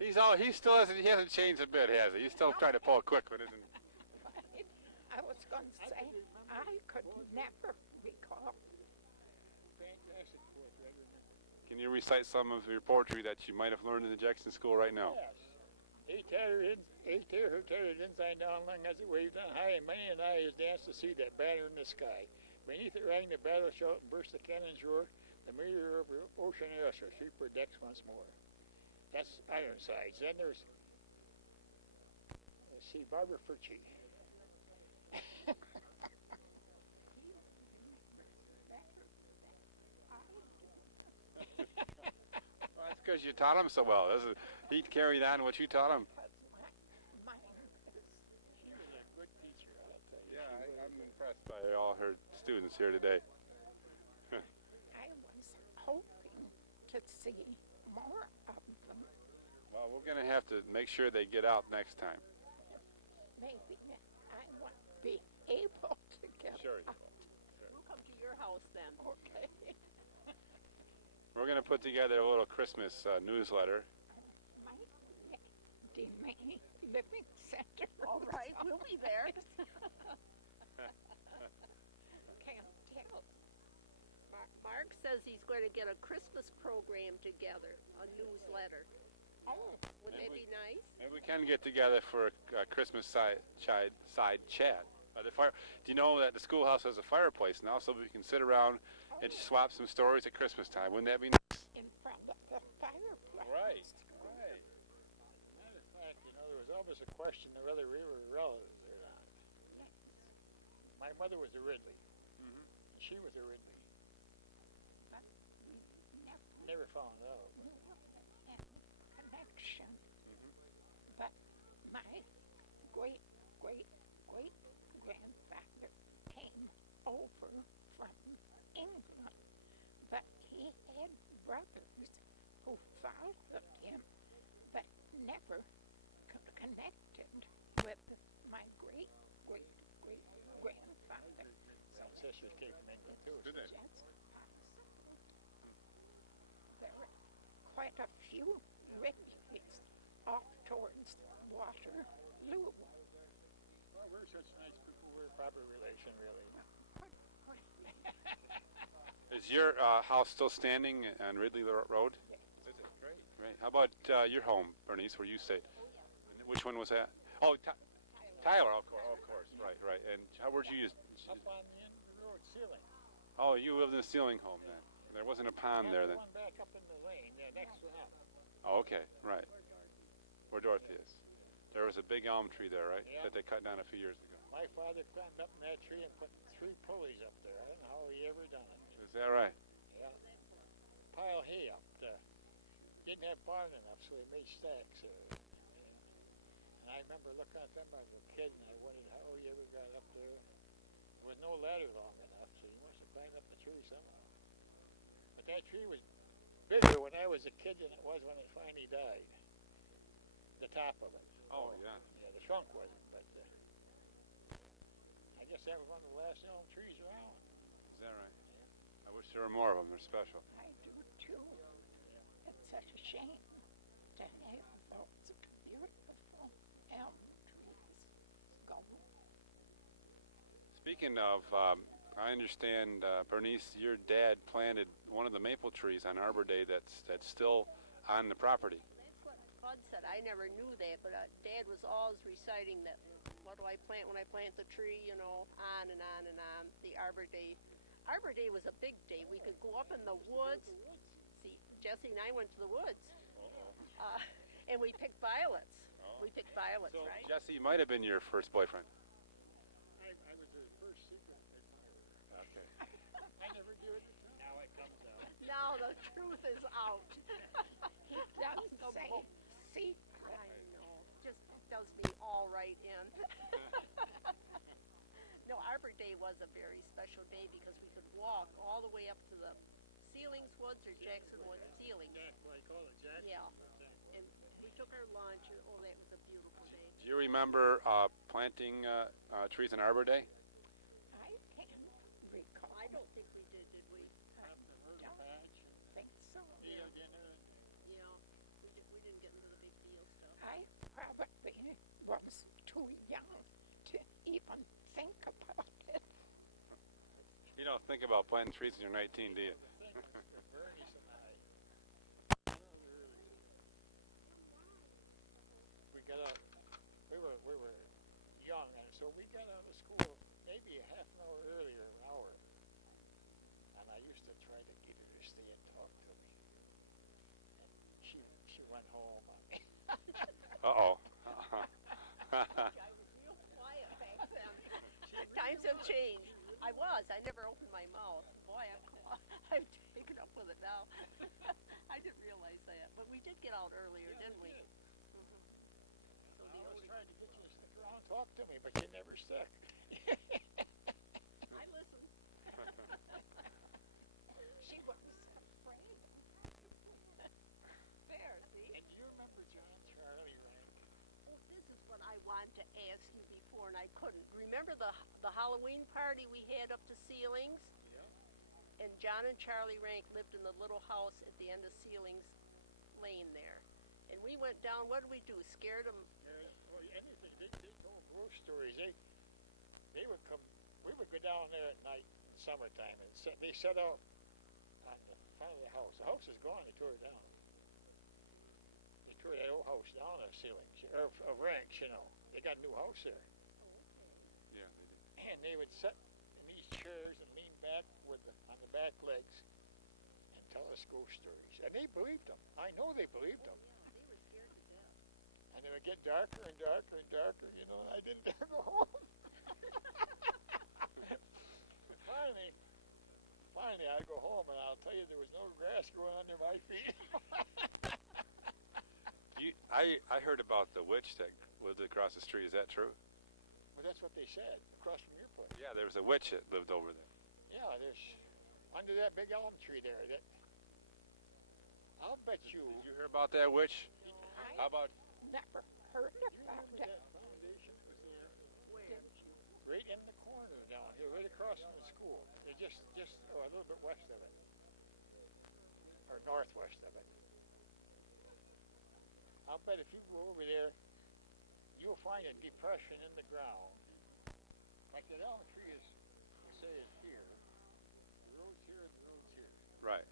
He hasn't changed a bit, has he? He's still trying to pull a quick one, isn't he? I was going to say, I could never recall. Fantastic poet, Reverend. Can you recite some of your poetry that you might have learned in the Jackson School right now? Yes. Eight there who carried inside down long as it waved on high, and many an eye has danced to see that banner in the sky. Beneath it rang the battle shout and burst the cannon's roar. The meteor of ocean air shall sweep her decks once more. That's Ironsides. Then there's, let's see, Barbara Furchy. Well, that's because you taught him so well. He carried on what you taught him. She was a good teacher, I'll tell you. Yeah, I'm impressed by all her students here today. I was hoping to see more of them. Well, we're going to have to make sure they get out next time. Maybe I won't be able to get Sure. out. We'll come to your house then. Okay. We're going to put together a little Christmas newsletter. DeMay Living Center. All right, we'll be there. Can't tell going to get a Christmas program together, a newsletter. Oh, Would that be nice? Maybe we can get together for a Christmas side chat. Do you know that the schoolhouse has a fireplace now, so we can sit around and swap some stories at Christmas time? Wouldn't that be nice? in front of the fireplace. Right. Matter of fact, there was always a question of whether we were relatives or not. My mother was a Ridley. She was a Ridley. Never found out. Connection. But my great grandfather came over from England, but he had brothers who followed him, but never connected with my great grandfather. Some sisters came from England too. Did they? Yes. There were quite a few Ridleys off towards Waterloo. Well, we're such nice people. We're proper relation, really. Is your house still standing on Ridley Road? Is it great? Right. How about your home, Bernice, where you stayed? Which one was that? Oh, Tyler, of course. Right. And where'd you use? Up on the end of the road ceiling. Oh, you lived in a ceiling home then. There wasn't a pond there then. One back up in the lane, next one up. Oh, okay, right. Where Dorothy is. There was a big elm tree there, right? Yeah. That they cut down a few years ago. My father climbed up in that tree and put 3 pulleys up there. I don't know how he ever done it. Is that right? Yeah. Pile hay up there. Didn't have barn enough, so he made stacks there. And I remember looking at them as a kid, and I wondered how he ever got up there. There was no ladder long enough, so he must have climbed up the tree somehow. But that tree was bigger when I was a kid than it was when it finally died. The top of it. Oh, yeah. Yeah, the trunk wasn't, but I guess that was one of the last elm trees around. Is that right? I wish there were more of them. They're special. I do too. It's such a shame to have those beautiful elm trees go. Speaking of, I understand, Bernice, your dad planted one of the maple trees on Arbor Day that's still on the property. That's what Bud said. I never knew that, but Dad was always reciting that. What do I plant when I plant the tree? On and on and on. The Arbor Day. Arbor Day was a big day. We could go up in the woods. See, Jesse and I went to the woods, and we picked violets. We picked violets, So right? Jesse might have been your first boyfriend. I was the first secret admirer. Okay. I never knew it. Now it comes out. Now the truth is out. He does say secret. I know. Just does me all right in. No, Arbor Day was a very special day because we could walk all the way up to the Ceilings Woods or Jackson Woods Ceilings. What I call it, Jack. Yeah. And we took our lunch and that was a beautiful day. Do you remember planting trees on Arbor Day? I can recall. I don't think we did we? Think so. Yeah. We didn't get into the big deal stuff. I probably was too young to even think about it. You don't think about planting trees when you're 19, do you? Bernice and I. We were young, and so we got out of school maybe a half an hour earlier, an hour. And I used to try to get her to stay and talk to me. And she went home. Uh-oh. I was real quiet back then. Times have changed. I never opened my mouth. Boy, I'm taken up with it now. I didn't realize that. But we did get out earlier, didn't we? So I the was older, trying to get you to stick around and talk to me, but you never stuck. I listened. She was afraid. Fair, see? And do you remember John Charlie Rank? Oh, this is what I wanted to ask you before, and I couldn't. Remember the Halloween party we had up to Ceilings? Yeah. And John and Charlie Rank lived in the little house at the end of Ceilings Lane there. And we went down. What did we do? Scared them? Well, anything. They told ghost stories. They would come. We would go down there at night in summertime, and they set out on the finally the house. The house is gone. They tore it down. They tore that old house down on the ceiling, or a ranch, you know. They got a new house there. Yeah. And they would sit in these chairs and lean back on the back legs and tell us ghost stories. And they believed them. I know they believed them. And it would get darker and darker and darker, you know, and I didn't dare go home. Finally, I'd go home, and I'll tell you, there was no grass growing under my feet. I heard about the witch that lived across the street. Is that true? Well, that's what they said, across from your place. Yeah, there was a witch that lived over there. Yeah, there's under that big elm tree there. That I'll bet you. Did you hear about that witch? How about? Never heard about it. Right in the corner down here, right across from the school. They're just a little bit west of it, or northwest of it. I'll bet if you go over there, you'll find a depression in the ground. Like the elm tree is, let's say, is here. The road's here, the road's here. Right.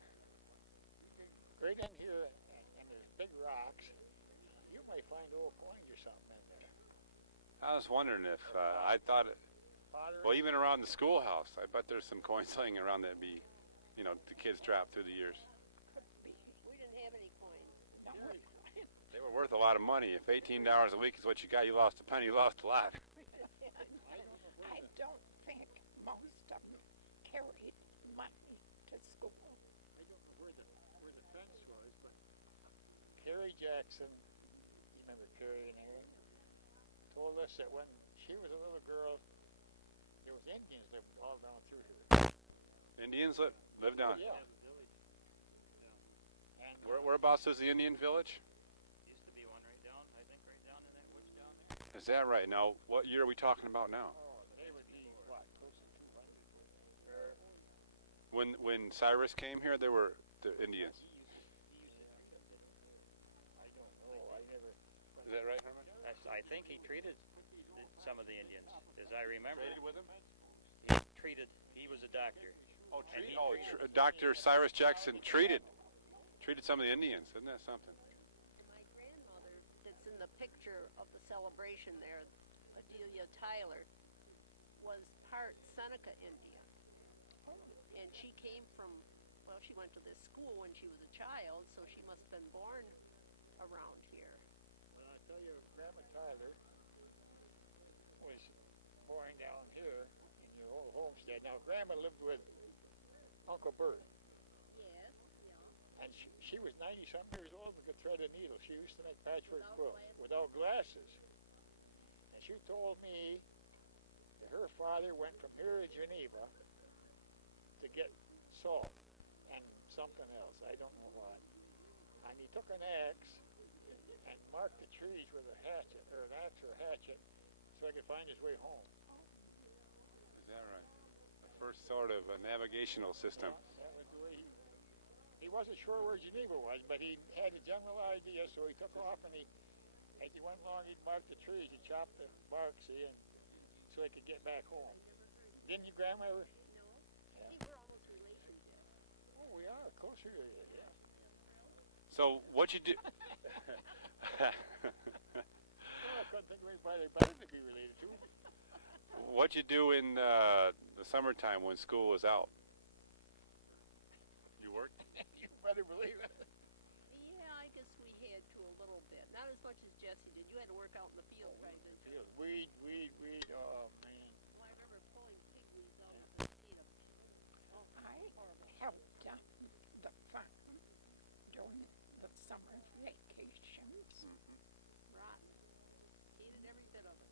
Right in here, and there's big rocks. You might find old coins or something in there. I was wondering if I thought, well, even around the schoolhouse, I bet there's some coins laying around that be, you know, the kids dropped through the years. We didn't have any coins. They were worth a lot of money. If $18 a week is what you got, you lost a penny, you lost a lot. I don't think most of them carried money to school. I don't know where the fence was, but Carrie Jackson, you remember Carrie and Aaron, told us that when she was a little girl, there was Indians living all down through here. Indians live down. Yeah. And Whereabouts is the Indian village? Used to be one right down, I think, right down in that woods down there. Is that right? Now, what year are we talking about now? they would be what, close to 200. When Cyrus came here, there were the Indians. I don't know. I never. Is that right, Herman? I think he treated some of the Indians, as I remember. Traded with him? He was a doctor. Dr. Cyrus Jackson treated some of the Indians. Isn't that something? My grandmother, that's in the picture of the celebration there, Adelia Tyler, was part Seneca Indian. And she came from, well, she went to this school when she was a child, so she must have been born around here. Well, I tell you, Grandma Tyler was born down here in your old homestead. Now, Grandma lived with Uncle Bert. Yes, And she was 90-something years old and could thread a needle. She used to make patchwork quilts without glasses. And she told me that her father went from here to Geneva to get salt and something else. I don't know what. And he took an axe and marked the trees with a hatchet, or an axe or a hatchet, so he could find his way home. Is that right? The first sort of a navigational system. That was the way he wasn't sure where Geneva was, but he had a general idea, so he took off and as he went along, he'd mark the trees, he'd chop the bark, see, and so he could get back home. Didn't you, Grandma, ever? I think we're almost related. Oh, we are, closer to you, yeah. So what you do? Well, I couldn't think of anybody better to be related to. What you do in the summertime when school was out? You worked? You better believe it. Yeah, I guess we had to a little bit. Not as much as Jesse did. You had to work out in the field, right? Didn't you? Weed, oh, man. Well, I remember pulling pigweeds out of the potato. I helped the farm during the summer vacations. Rotten. Hated every bit of it.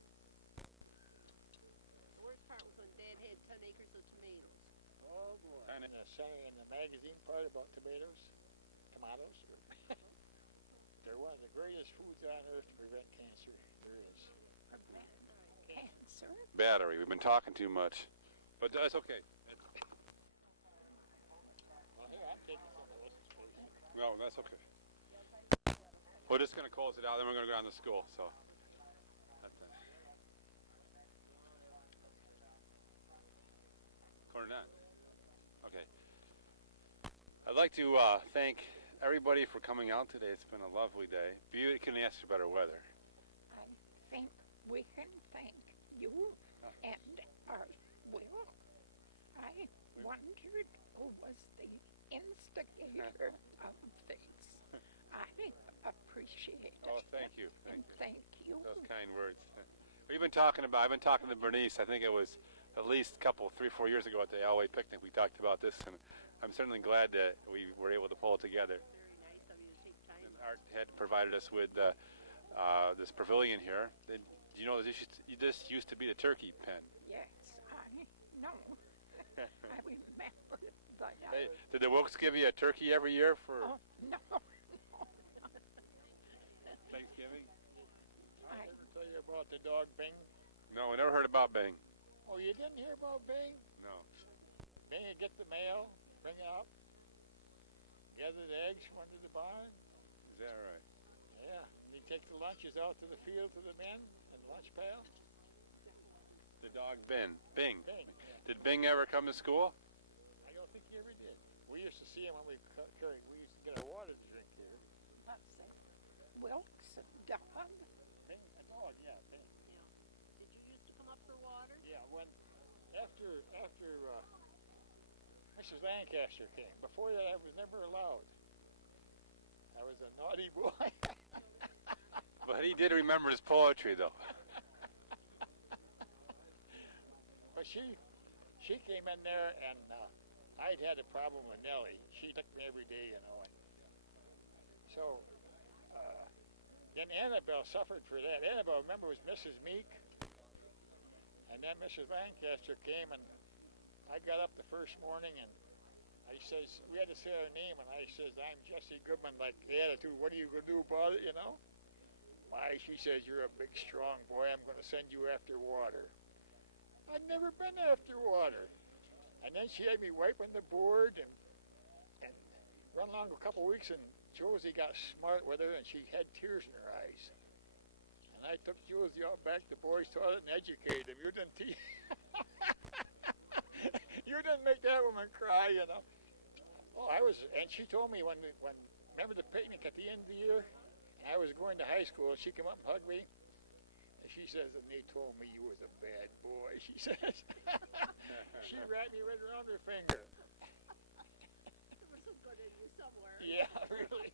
The worst part was when Dad had 10 acres of tomatoes. Oh, boy. And in the center, in the magazine part about tomatoes, they're one of the greatest foods on earth to prevent cancer. There is. Prevent cancer. Battery. We've been talking too much, but that's okay. Well, here, I'm taking some of this, please. No, that's okay. We're just going to close it out, then we're going to go down to school. So. That's it. Cornet. Okay. I'd like to thank everybody for coming out today. It's been a lovely day. You couldn't ask for better weather. I think we can thank you and our Will. I wondered who was the instigator of this. I appreciate it. Oh, thank you. And thank you. Those kind words. I've been talking to Bernice, I think it was at least a couple, 3-4 years ago at the Alway picnic, we talked about this, and I'm certainly glad that we were able to pull it together. Art had provided us with this pavilion here. Did you know this used to be the turkey pen? Yes, I know. I remember that. Hey, did the Wilkes give you a turkey every year for Oh, no. Thanksgiving? I ever tell you about the dog Bing? No, we never heard about Bing. Oh, you didn't hear about Bing? No. Bing would get the mail, bring it up, gather the eggs from under the barn. Is that right? Yeah. And he'd take the lunches out to the field to the men and lunch pail. The dog Bing. Bing. Did Bing ever come to school? I don't think he ever did. We used to see him when we carried. We used to get our water to drink here. Let's see. Wilkes, dog. Bing, a dog, yeah, Bing. Did you used to come up for water? Yeah, when after Mrs. Lancaster came. Before that, I was never allowed. I was a naughty boy. But he did remember his poetry, though. But she came in there, and I'd had a problem with Nellie. She took me every day, you know. And so then Annabelle suffered for that. Annabelle, remember, was Mrs. Meek. And then Mrs. Lancaster came, and I got up the first morning, and I says, we had to say our name, and I says, I'm Jesse Goodman, like the attitude, what are you going to do about it, you know? Why, she says, you're a big, strong boy, I'm going to send you after water. I'd never been after water. And then she had me wiping the board, and run along a couple weeks, and Josie got smart with her, and she had tears in her eyes. And I took Josie out back to the boys' toilet and educated him. You didn't you didn't make that woman cry, you know. Oh, and she told me when remember the picnic at the end of the year, and I was going to high school, she came up and hugged me, and she says, and they told me you was a bad boy, she says. She wrapped me right around her finger. There was some good in you somewhere. Yeah, really.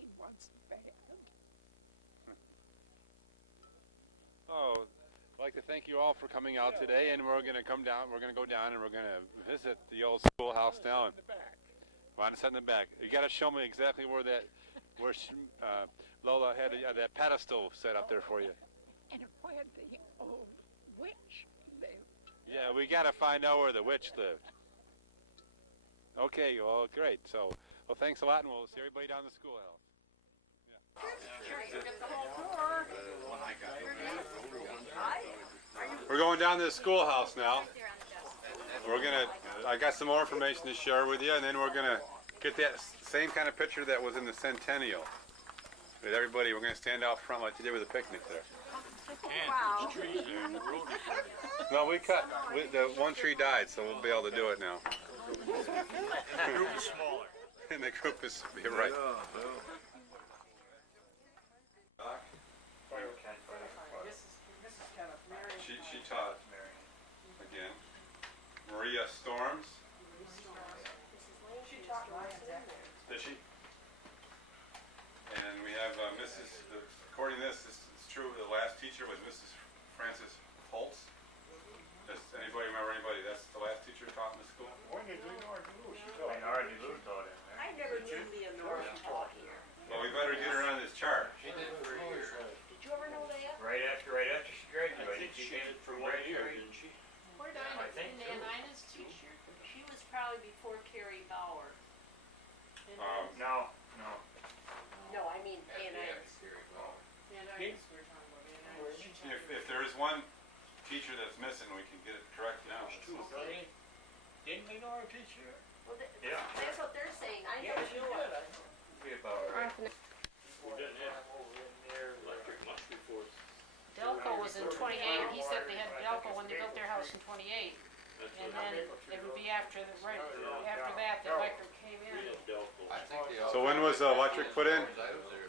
He was bad. Oh, I'd like to thank you all for coming out today, and we're going to go down, and we're going to visit the old schoolhouse now. And want to sit in the back. You got to show me exactly where Lola had that pedestal set up there for you. And where the old witch lived. Yeah, we got to find out where the witch lived. Okay, well, great. So, well, thanks a lot, and we'll see everybody down in the schoolhouse. We're going down to the schoolhouse now. I got some more information to share with you, and then we're gonna get that same kind of picture that was in the Centennial. With everybody, we're gonna stand out front like they did with the picnic there. Wow. No, the one tree died, so we'll be able to do it now. The group is smaller. And the group is, you're right. She taught again. Maria Storms. Did she? And we have according to this is true, the last teacher was Mrs. Frances Holtz. Does anybody remember anybody? That's the last teacher taught in the school? When did Leonard Lou? She taught. Leonard Lou taught in there. I never knew Leonora taught here. Well, we better get her on this chart. She did for a year. Did you ever know that? Right after she graduated. I think she did it for 1 year, didn't she? Where I think so. Nina's teacher? She was probably before Carrie Bauer. No. No, I mean Nina's. If there is one teacher that's missing, we can get it corrected now. Didn't Leonora teach you? Well, Yeah. that's what they're saying. I Yeah, never she knew did. it. Be about right. We didn't have electric much before. Delco was in 28. He said they had Delco when they built their house in 28. And then it would be after after that, the electric came in. I think they all. So when was the electric put in? I was there.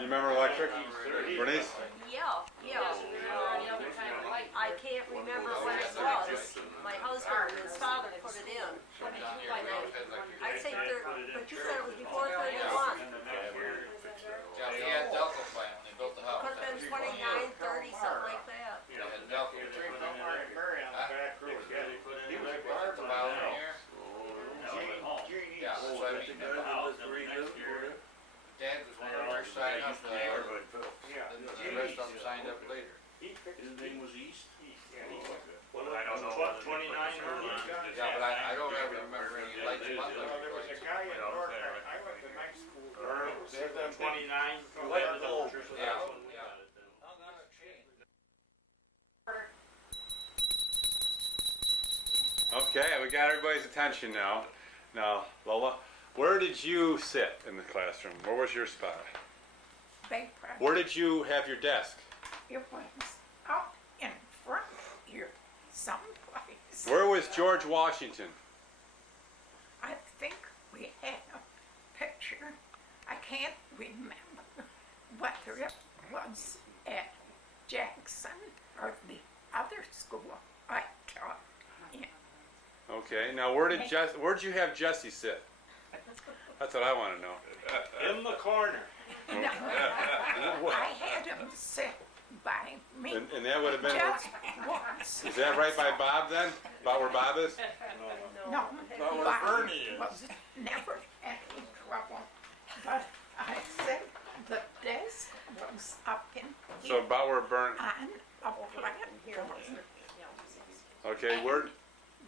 You remember electric? Bernice? Yeah, yeah. The other time, like, I can't remember when it was. My husband and his father put it in. I say, but you said it was before 31. Yeah, they had Delco plant when they built the house. Could have been 29, 30, something like that. They had Delco. Huh? He was a mile in here. Yeah, that's what I mean. Dad was one of the first signed up, then the rest of them signed up later. His name was East? I don't know. 29 Yeah, but I don't ever remember any lights spot There was a guy in North, I went to night school. There's them 29. Yeah, yeah. Okay, we got everybody's attention now. Now, Lola, where did you sit in the classroom? Where was your spot? Big problem. Where did you have your desk? It was up in front here, someplace. Where was George Washington? I think we had a picture. I can't remember whether it was at Jackson or the other school I taught in. Okay, now where'd you have Jesse sit? That's what I want to know. In the corner. I had him sit by me. And that would have been, Just once. is that right by Bob then? About where Bob is? No, where Bob Bernie is. was never any trouble. But I said the desk was up in So here about where Burn, on a platform. okay, where,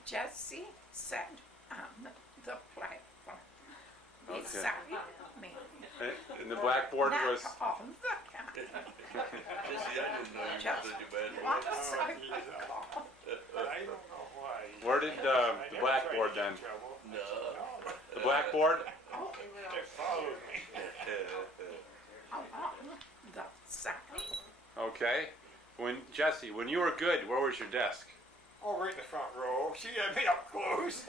Jesse sat on the platform beside me. and the blackboard Not was, all the time. Jesse, I didn't know you were Just such a bad once boy. I recall. I don't know why. where did the blackboard then? No. The blackboard? They followed me. Along the side. Okay. Jesse, when you were good, where was your desk? Oh, right in the front row. She had me up close.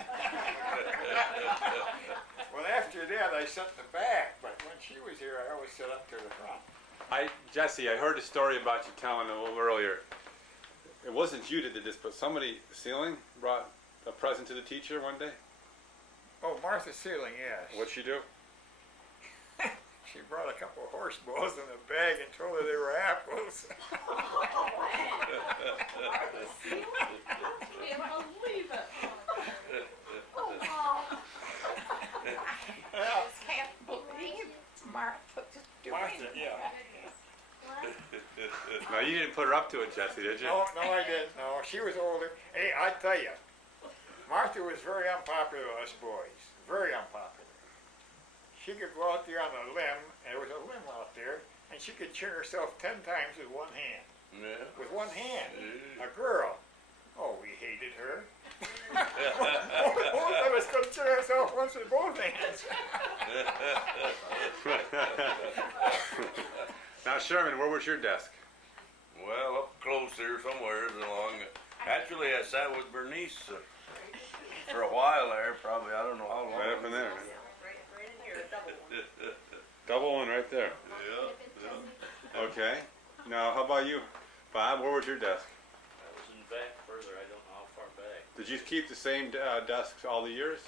Well, after that, I sat in the back, but when she was here, I always sat up to the front. Jesse, I heard a story about you telling a little earlier. It wasn't you that did this, but somebody, Sealing, brought a present to the teacher one day. Oh, Martha Sealing, yes. What'd she do? She brought a couple of horse balls in a bag and told her they were apples. Can't believe it. I can't believe Martha's doing Martha, yeah. No, you didn't put her up to it, Jesse, did you? No, I didn't. No, she was older. Hey, I tell you, Martha was very unpopular with us boys. Very unpopular. She could go out there on a limb, and there was a limb out there, and she could chin herself 10 times with one hand. Yeah. With one hand. A girl. Oh, we hated her. Most of us could chin ourselves once with both hands. Now, Sherman, where was your desk? Well, up close here somewhere along. Actually, I sat with Bernice for a while there, probably. I don't know how long. Right up in there. Right in here, a double one. Double one right there. Yeah. Okay. Now, how about you, Bob? Where was your desk? I was in the back further. I don't know how far back. Did you keep the same desks all the years?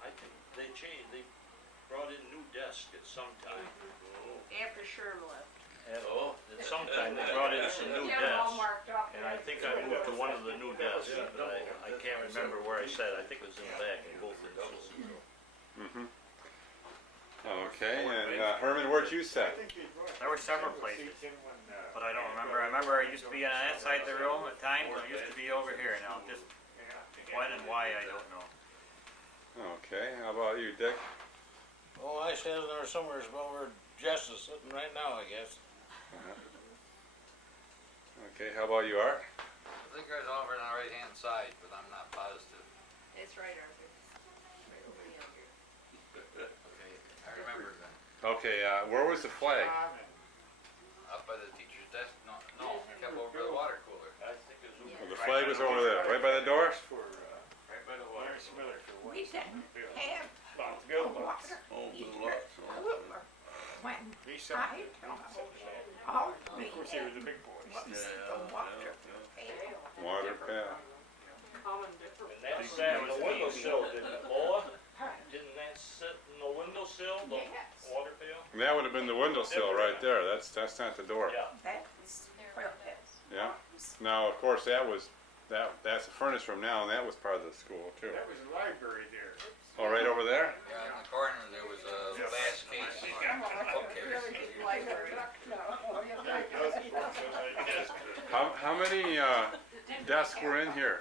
I think they changed. They brought in new desks at some time. After Sherm left. Oh, at some time they brought in some new Yeah, all desks. marked up. And I think I moved to one of the new desks, but I can't remember where I sat. I think it was in the back of both instances. Mm-hmm. Okay, and Herman, where'd you sit? There were several places, but I don't remember. I remember I used to be on that side of the room at times, and I used to be over here now. Just when and why, I don't know. Okay, how about you, Dick? Oh, I sat in there somewhere about where Jess is sitting right now, I guess. Okay, how about you, Art? I think I was over on the right-hand side, but I'm not positive. It's right, Arthur. Right over yonder. Okay, I remember then. Okay, where was the flag? Up by the teacher's desk? No, kept over by the water cooler. I think it was Well, the flag was over there, right by the door? Right by the water. We didn't have Lots of a good lots. water Oh, heater lots. cooler when These I some- taught. All we Of course, they were had the big boys. was the water pail. Water pail. That sat on the windowsill, didn't it, Lola? Didn't that sit in the windowsill, the Yes. water pail? And that would have been the windowsill right there. That's not the door. Yeah. That's where it Yeah. Now, of course, that's a furnace room now, and that was part of the school too. That was a library there. Oh, right over there. Yeah, in the corner there was a glass case. How many desks were in here?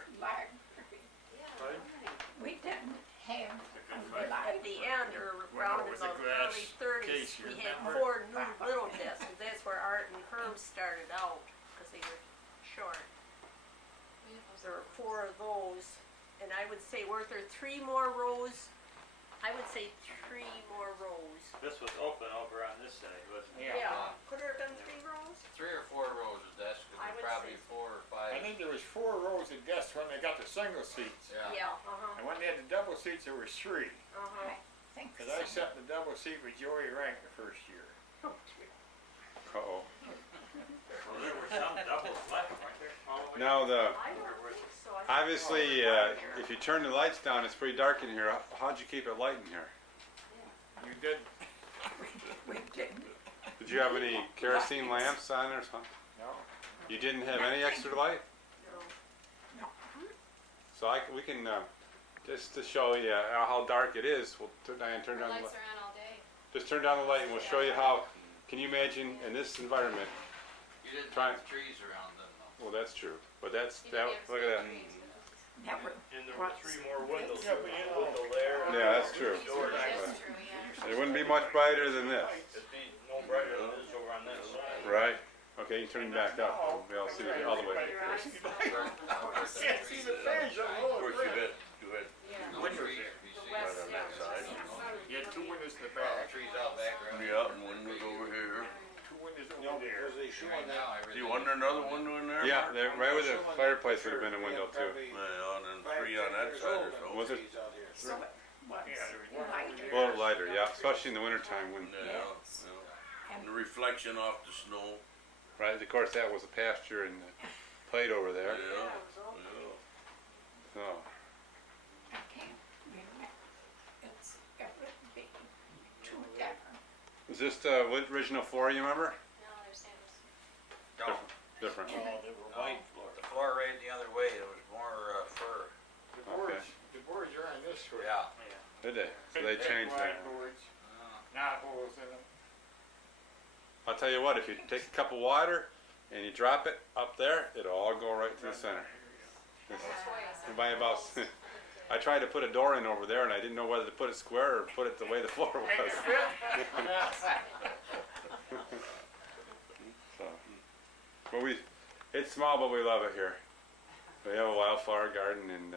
We didn't have a At the end, or around with the about glass early thirties, case, you we had remember? 4 new little desks, and that's where Art and Herb started out, because they were short. There were 4 of those, and I would say, weren't there 3 more rows? I would say 3 more rows. This was open over on this side, wasn't it? Yeah, could there have been 3 rows? 3 or 4 rows of desks, I and would probably say- 4 or I 5. think there was 4 rows of desks when they got the single seats. Yeah. And when they had the double seats, there was 3. I think Cause I sat in the double seat with Joey Rank the first year. Uh-oh. Well, there were some doubles left, weren't there? All the way Now the I don't think so. I think obviously, if you turn the lights down, it's pretty dark in here. How'd you keep it light in here? You did, we didn't. Did you have any kerosene lamps on or something? no? You didn't have any extra light? No. So we can just to show you how dark it is. We'll Diane turn down the Lights light. are on all day. Just turn down the light and we'll show you how. Can you imagine in this environment? You didn't Try- have trees around them though. Well, that's true, but that's You didn't that. have Look at that. trees. Never. And there were 3 more windows. Yeah, but you know- Window there. and Yeah, that's true. door there. That's true, yeah. It wouldn't be much brighter than this, It'd be no brighter than this over on that side. right? Okay, you turn it back up. We'll be able to see it all the way. Can't see the fans on Of lower course, bridge. you had No Windows trees there. to be seen. right on that side. You had 2 windows in the Well, back, trees out back around. Yeah, and windows over here. 2 windows over there. Right now, everything. See, wasn't there another window in there? Yeah, there, right where the fireplace would have been a window too. Yeah, and then 3 on that side or so. Was it So it was Yeah, there was lighter. a little lighter? Yeah, especially in the wintertime when. Yeah, Yes. yeah. And the reflection off the snow. Right, of course, that was a pasture and the plate over there. Yeah, yeah. So, I can't remember. It's gotta be 2 different. is this the original floor? You remember? No, they're sandals. No, Different. They were white floor. the floor right the other way, there was more fur. The boards, the boards are on this way. Yeah. Did they? So they Big, changed wide that. boards, not holes in them. I'll tell you what. If you take a cup of water and you drop it up there, it'll all go right to the center. By about. I tried to put a door in over there, and I didn't know whether to put it square or put it the way the floor was. So, but it's small, but we love it here. We have a wildflower garden, and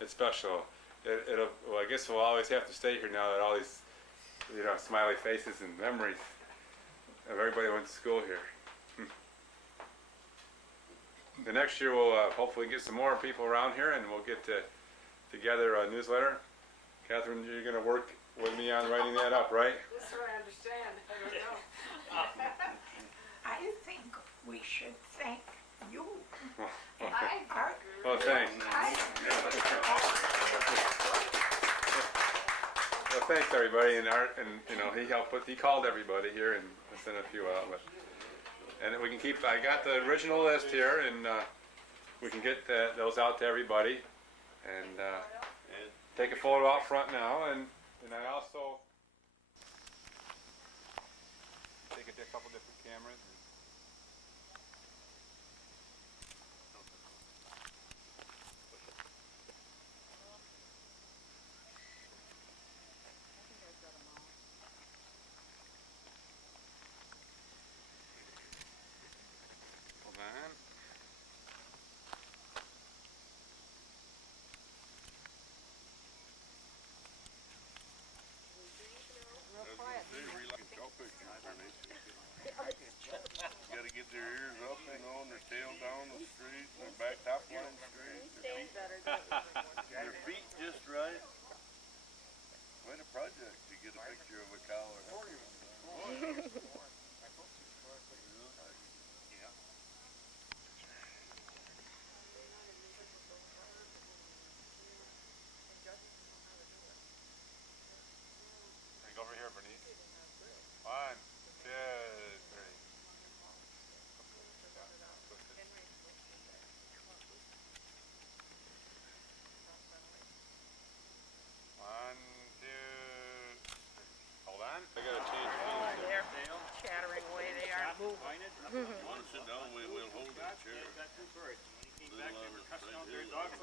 it's special. Well, I guess we'll always have to stay here now that all these, smiley faces and memories of everybody who went to school here. The next year we'll hopefully get some more people around here, and we'll get together a newsletter. Catherine, you're going to work with me on writing that up, right? That's what I understand. I don't know. I think we should thank you. I Well, thanks. Well, thanks everybody, and Art, and he called everybody here and sent a few out, and we can keep. I got the original list here, and we can get those out to everybody, and take a photo out front now, and I also take a couple different cameras. Hold on. Real quiet.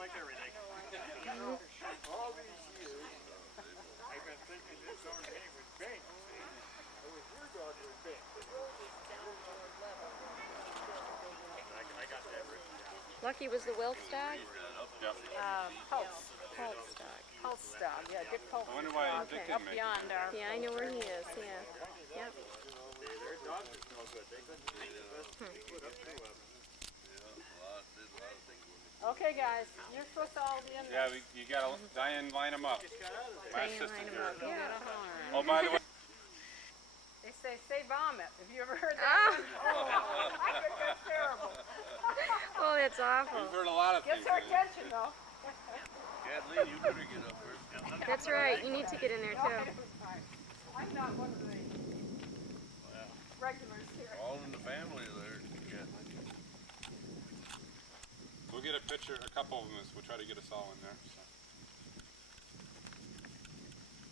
like everything. All these years, I've been thinking his own name was Bing. I was your dog was Bing. I got that written down. Lucky was the Wilkes dog? Yep. Pulse. Pulse dog. Pulse dog, yeah, Dick Pulse. I wonder why Okay. Dick Up didn't make it. yonder. Yeah, I know where he is, yeah. Yep. Their dogs is no good. They couldn't put up to him. Okay, guys, you're supposed to all be in Yeah, there. you gotta, Diane, line them up. My Diane, assistant line 'em here. up. Yeah. Oh, by the way, They say vomit. Have you ever heard that Ah. one? Oh, I think that's terrible. Oh, that's awful. we've heard a lot of Gets things. her attention, though. Kathleen, you better get up first. That's right. You need to get in there too. I'm not one of the regulars here. All in the family there, Kathleen. We'll get a picture, a couple of them, we'll try to get us all in there. So.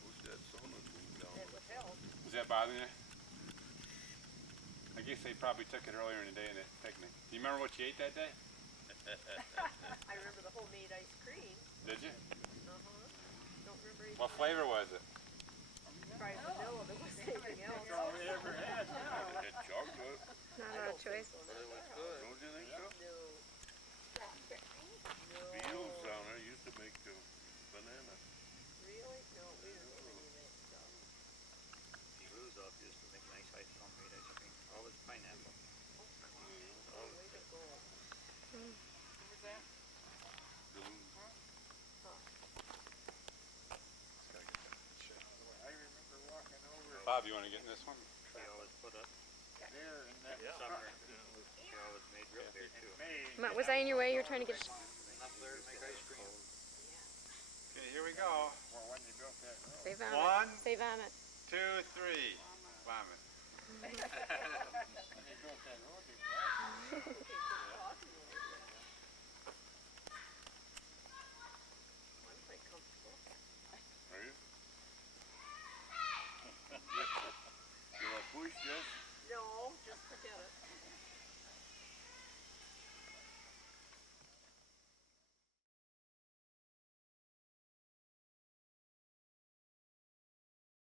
Who's that son that's moved down? It would help. Was that bothering you? I guess they probably took it earlier in the day in that picnic. Do you remember what you ate that day? I remember the homemade ice cream. Did you? Don't remember What flavor was it? probably vanilla. There was anything else. All we ever had. Had chocolate. Not a lot of choice. But it was good. Don't you think so? Beals down there used to make banana. Really? No, we didn't really make stuff. Rudolph used to make nice homemade ice cream. Always pineapple. I remember walking over Bob, you want to get in this one? She always put up there in that summer. She always made root beer too. May. Was I in your way? You were trying to get. Up there to make ice cream. Okay, here we go. Well, when they built that road. Say vomit. One. Say vomit. 2, 3. Vomit. When they built that road, they